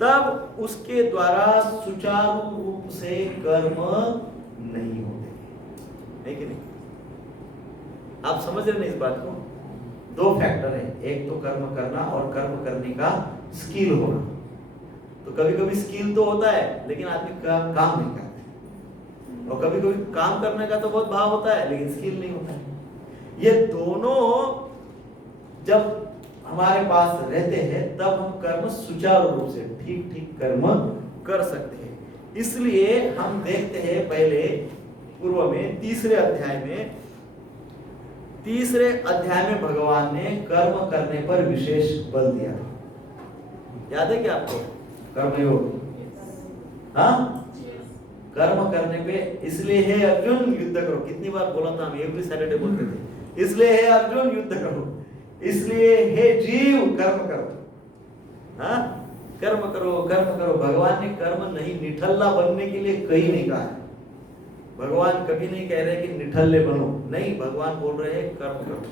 तब उसके द्वारा सुचारू रूप से कर्म नहीं होते, है कि नहीं? आप समझ रहे हैं इस बात को? दो फैक्टर है, एक तो कर्म करना और कर्म करने का स्किल होना। तो कभी कभी स्किल तो होता है लेकिन आदमी काम नहीं करता है, और कभी कभी काम करने का तो बहुत भाव होता है लेकिन स्किल नहीं होता है। ये दोनों जब हमारे पास रहते हैं तब हम कर्म सुचारू रूप से ठीक ठीक कर्म कर सकते हैं। इसलिए हम देखते हैं पहले पूर्व में तीसरे अध्याय में भगवान ने कर्म करने पर विशेष बल दिया था। याद है क्या आपको? कर्मयोग, हाँ, कर्म करने पे। इसलिए हे अर्जुन युद्ध करो। कितनी बार बोला था हम, एवरी सैटरडे बोलते थे। इसलिए हे अर्जुन युद्ध करो, इसलिए हे जीव कर्म करो। हाँ, कर्म करो कर्म करो। भगवान ने कर्म नहीं निठल्ला बनने के लिए कहीं नहीं कहा है। भगवान कभी नहीं कह रहे कि निठल्ले बनो, नहीं, भगवान बोल रहे हैं कर्म करो।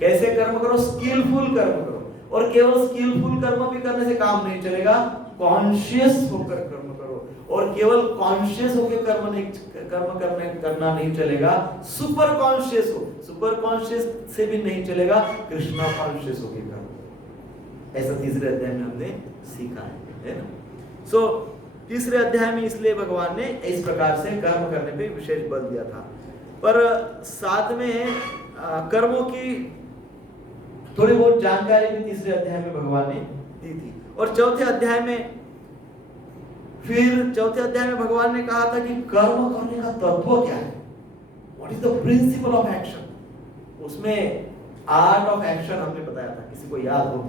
कैसे कर्म करो? स्किलफुल कर्म करो। और केवल स्किलफुल कर्म भी करने से काम नहीं चलेगा, कॉन्शियस होकर कर्म करो। और केवल कॉन्शियस होकर करना नहीं चलेगा, सुपर कॉन्शियस हो। सुपर कॉन्शियस से भी नहीं चलेगा, कृष्णा कॉन्शियस होकर करो। ऐसा तीसरे अध्याय में हमने सीखा है ना? सो तीसरे अध्याय में इसलिए भगवान ने इस प्रकार से कर्म करने पे विशेष बल दिया था। पर साथ में कर्मों की थोड़ी बहुत जानकारी भी तीसरे अध्याय में भगवान ने दी थी। और चौथे अध्याय में भगवान ने कहा था कि कर्म करने का तत्व क्या है, what is the principle of action. उसमें आर्ट ऑफ एक्शन हमने बताया था, किसी को याद हो?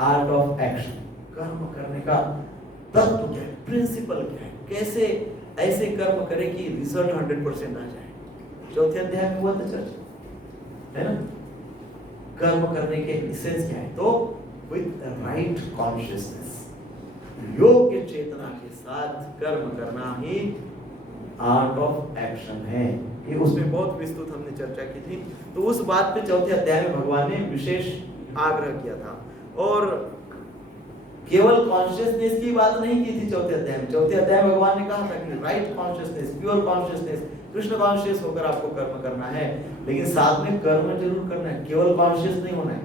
आर्ट ऑफ एक्शन, कर्म करने का तत्व क्या है, प्रिंसिपल क्या है, कैसे ऐसे कर्म करे कि रिजल्ट 100% आ जाए। चौथे अध्याय में हुआ था चर्चा, है ना? कर्म करने के एसेंस क्या है? तो विद राइट कॉन्शियसनेस, योग्य चेतना के साथ कर्म करना ही आर्ट ऑफ एक्शन है। ये उसमें बहुत विस्तृत हमने चर्चा की थी। तो उस बात पे चौथे अध्याय में भगवान ने विशेष आग्रह किया था। और केवल कॉन्शियसनेस की बात नहीं की थी चौथे अध्याय में। चौथे अध्याय में भगवान ने कहा था कि right consciousness, pure consciousness, Krishna conscious होकर आपको कर्म करना है। लेकिन साथ में कर्म जरूर करना है, केवल कॉन्शियस नहीं होना है।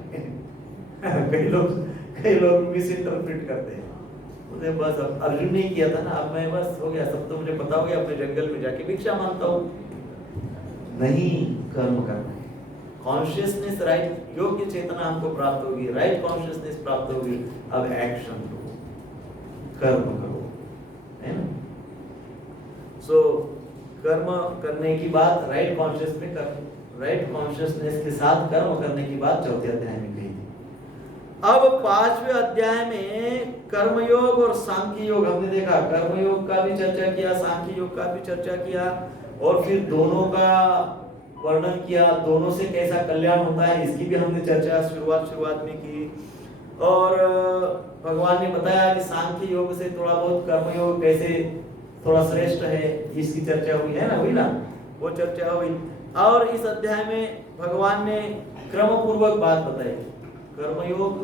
कई लोग मिस इंटरप्रेट करते हैं। मुझे बस अब अर्जुन ने किया था ना, अब मैं बस हो गया, सब तो मुझे पता हो गया, अपने जंगल में जाके भिक्षा मांगता हूँ। नहीं, कर्म करना है। कॉन्शियसनेस, राइट योग्य चेतना हमको प्राप्त होगी, राइट कॉन्शियसनेस प्राप्त होगी। अब एक्शन लो, कर्म करो, है ना? सो कर्म करने की बात राइट कॉन्शियसनेस के साथ कर्म करने की बात चौथे अध्याय में कही थी। अब पांचवें अध्याय में कर्मयोग और सांख्य योग हमने देखा। कर्मयोग का भी चर्चा किया, सांख्य योग का भी चर्चा किया, और फिर दोनों का वर्णन किया, दोनों से कैसा कल्याण होता है इसकी भी हमने चर्चा शुरुआत में की। और भगवान ने बताया कि सांख्य योग से थोड़ा बहुत कर्म योग कैसे थोड़ा श्रेष्ठ है, इसकी चर्चा हुई है ना, हुई ना, वो चर्चा हुई। और इस अध्याय में भगवान ने क्रम पूर्वक बात बताई, कर्मयोग,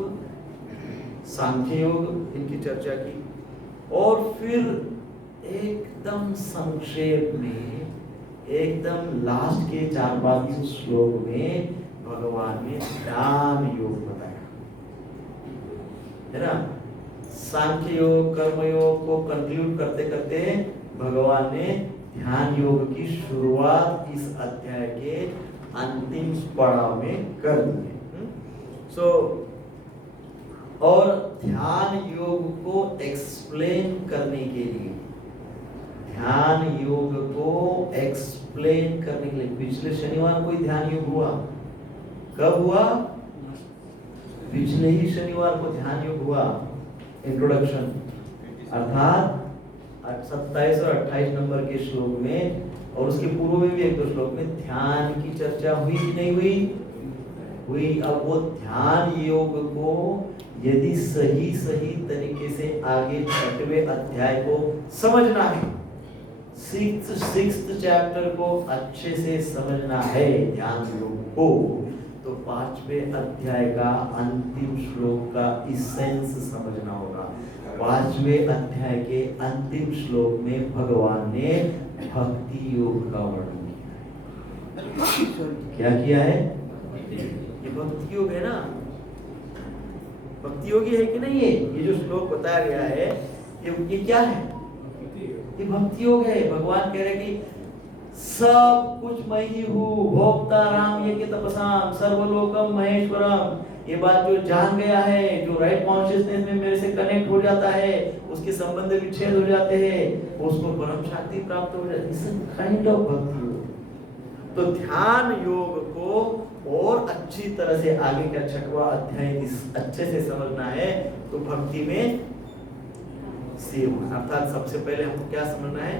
सांख्य योग, इनकी चर्चा की। और फिर एकदम संक्षेप में, एकदम लास्ट के 4-5 श्लोक में भगवान ने ध्यान योग बताया, है ना। सांख्य योग, कर्म योग को कंक्लूड करते करते भगवान ने ध्यान योग की शुरुआत इस अध्याय के अंतिम पड़ाव में कर दी है। और ध्यान योग को एक्सप्लेन करने के लिए, ध्यान योग को एक्सप्लेन करने के लिए पिछले शनिवार कोई ध्यान योग हुआ, कब हुआ? पिछले ही शनिवार को ध्यान योग हुआ, इंट्रोडक्शन, अर्थात 27 और 28 नंबर के श्लोक में, और उसके पूर्व में भी 1-2 श्लोक में ध्यान की चर्चा हुई कि नहीं हुई? अब वो ध्यान योग को यदि सही तरीके से आगे 6वें अध्याय को समझना है, 6th चैप्टर को अच्छे से समझना है ध्यान योग को, तो 5वें अध्याय का अंतिम श्लोक का इसेंस समझना होगा। 5वें अध्याय के अंतिम श्लोक में भगवान ने भक्ति योग का वर्णन किया। क्या किया है? ये भक्ति योग है ना, भक्ति योगी है कि नहीं है? ये जो श्लोक बताया गया है ये क्या है? ये भक्ति योग है। भगवान कह रहे कि सब कुछ मैं ही हूँ, भोक्ता राम ये के तपसाम सर्वलोकम महेश्वरम। ये बात जो जान गया है, जो राइट कॉन्शियसनेस में मेरे से कनेक्ट हो जाता है, उसके संबंध विच्छेद हो जाते हैं, उसको परम शक्ति प्राप्त हो जाती है। इट्स काइंड ऑफ भक्ति योग। तो ध्यान योग को और अच्छी तरह से आगे का 6वां अध्याय इस अच्छे से समझना है तो भक्ति में सेवा, अर्थात सबसे पहले हमको क्या समझना है?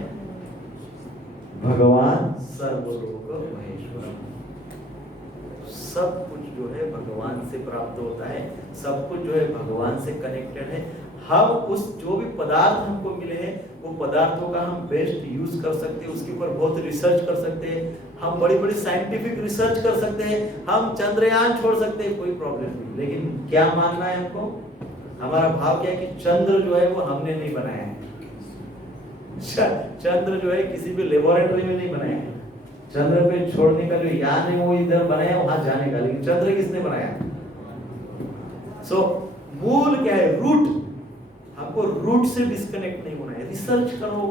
भगवान सर्वलोक महेश्वर, सब कुछ जो है भगवान से प्राप्त होता है, सब कुछ जो है भगवान से कनेक्टेड है। हम उस जो भी पदार्थ हमको मिले हैं वो पदार्थों का हम बेस्ट यूज कर सकते हैं, उसके ऊपर बहुत रिसर्च कर सकते हैं, हम बड़ी बड़ी साइंटिफिक रिसर्च कर सकते हैं, हम चंद्रयान छोड़ सकते हैं, कोई प्रॉब्लम नहीं। लेकिन क्या मानना है हमको? हमारा भाव क्या है कि चंद्र जो है वो हमने नहीं बनाया है, चंद्र जो है किसी भी लेबोरेटरी में नहीं बनाया है। चंद्र पे छोड़ने का जो यान है वो इधर बनाया वहां जाने का, लेकिन चंद्र किसने बनाया? मूल क्या है? रूट। हमको रूट से डिस्कनेक्ट नहीं होना है। रिसर्च करो,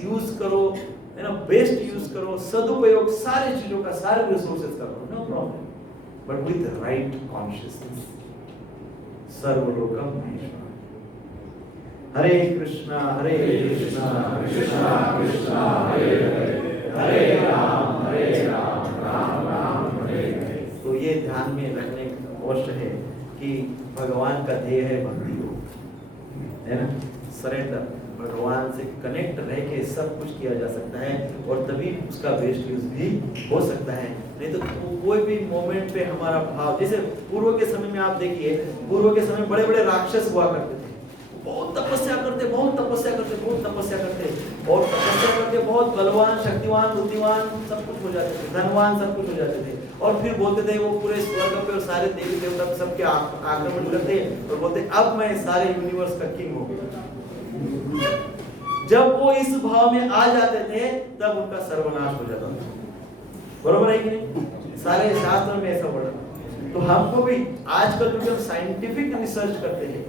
यूज करो, है ना, बेस्ट यूज करो, सदुपयोग सारे चीजों का, सारे रिसोर्सेज का करो, no problem, but with right consciousness. सर्वलोकम महेश्वर। हरे कृष्णा कृष्णा कृष्णा हरे हरे, हरे राम राम राम हरे हरे। तो ये ध्यान में रखने का अवश्य है कि भगवान का ध्येय है भक्ति योग, है ना, सरेंडर। भगवान से कनेक्ट रह के सब कुछ किया जा सकता है और तभी उसका बेस्ट यूज भी हो सकता है। नहीं तो कोई भी मोमेंट पे हमारा भाव, जैसे पूर्व के समय में आप देखिए, पूर्व के समय बड़े बड़े राक्षस हुआ करते थे, बहुत तपस्या करते, बहुत तपस्या करते, बहुत तपस्या करते, और तपस्या करके बहुत बलवान, शक्तिवान, बुद्धिवान सब कुछ हो जाते थे, धनवान सब कुछ हो जाते थे, और फिर बोलते थे वो पूरे स्वर्ग पे और सारे देवी देवता पे सबके आक्रमण करते और बोलते अब मैं सारे यूनिवर्स का किंग हो गया। जब वो इस भाव में आ जाते थे तब उनका सर्वनाश हो जाता था। बरोबर है कि नहीं? सारे शास्त्र में ऐसा वर्णन। तो हमको भी आजकल जो हम साइंटिफिक रिसर्च करते हैं,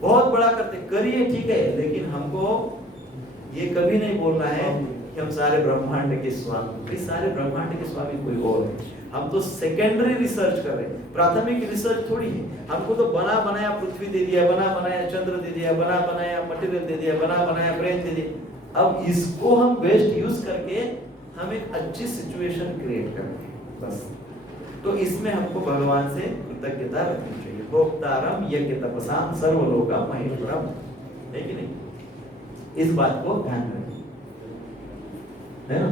बहुत बड़ा करते, करिए ठीक है, लेकिन हमको ये कभी नहीं बोलना है कि हम सारे ब्रह्मांड के स्वामी। सारे ब्रह्मांड के स्वामी कोई और है। हम तो सेकेंडरी रिसर्च कर रहे हैं, प्राथमिक रिसर्च थोड़ी है। हमको तो बना बनाया पृथ्वी दे दिया, बना बनाया चंद्र दे दिया, बना बनाया मटेरियल दे दिया, बना बनाया ब्रेन दे दिया। अब इसको हम बेस्ट यूज करके हम एक अच्छी सिचुएशन क्रिएट करते हैं बस। तो इसमें हमको भगवान से कृतज्ञता रखनी चाहिए। भोक्तारम यज्ञ तपसाम सर्वलोकम महेश्वरम, है कि नहीं? इस बात को ध्यान रखें, है ना।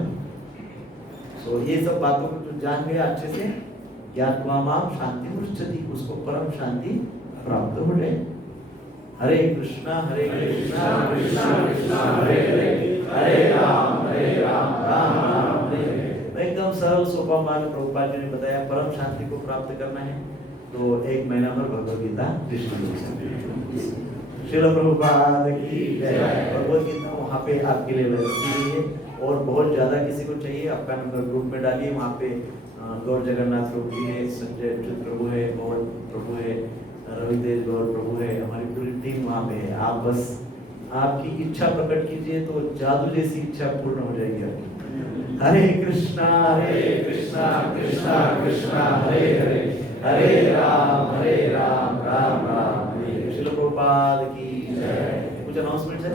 सो ये सब बातों को जो जान गया अच्छे से, ज्ञात्वा माम शांति उच्चति, उसको परम शांति प्राप्त हो जाए। हरे कृष्णा कृष्णा कृष्णा हरे हरे, हरे राम राम राम हरे हरे। एकदम सरल सोपा मार्ग प्रभुपाद जी ने बताया। परम शांति को प्राप्त करना है तो 1 महीना भर भगवद गीता कृष्ण श्रील प्रभुपाद की जय। भगवद गीता वहाँ पे आपके लिए रखी हुई है, और बहुत ज्यादा किसी को चाहिए आपका नंबर ग्रुप में डालिए। वहाँ पे गौर जगन्नाथ प्रभु जी है, संजय अच्युत प्रभु है, गौर प्रभु है, रवितेज गौर प्रभु है, हमारी पूरी टीम वहाँ पे है। आप बस आपकी इच्छा प्रकट कीजिए तो जादू जैसी इच्छा पूर्ण हो जाएगी आपकी। हरे कृष्णा कृष्णा कृष्णा हरे हरे, हरे राम राम राम हरे। श्रील प्रभुपाद की जय। कुछ अनाउंसमेंट है?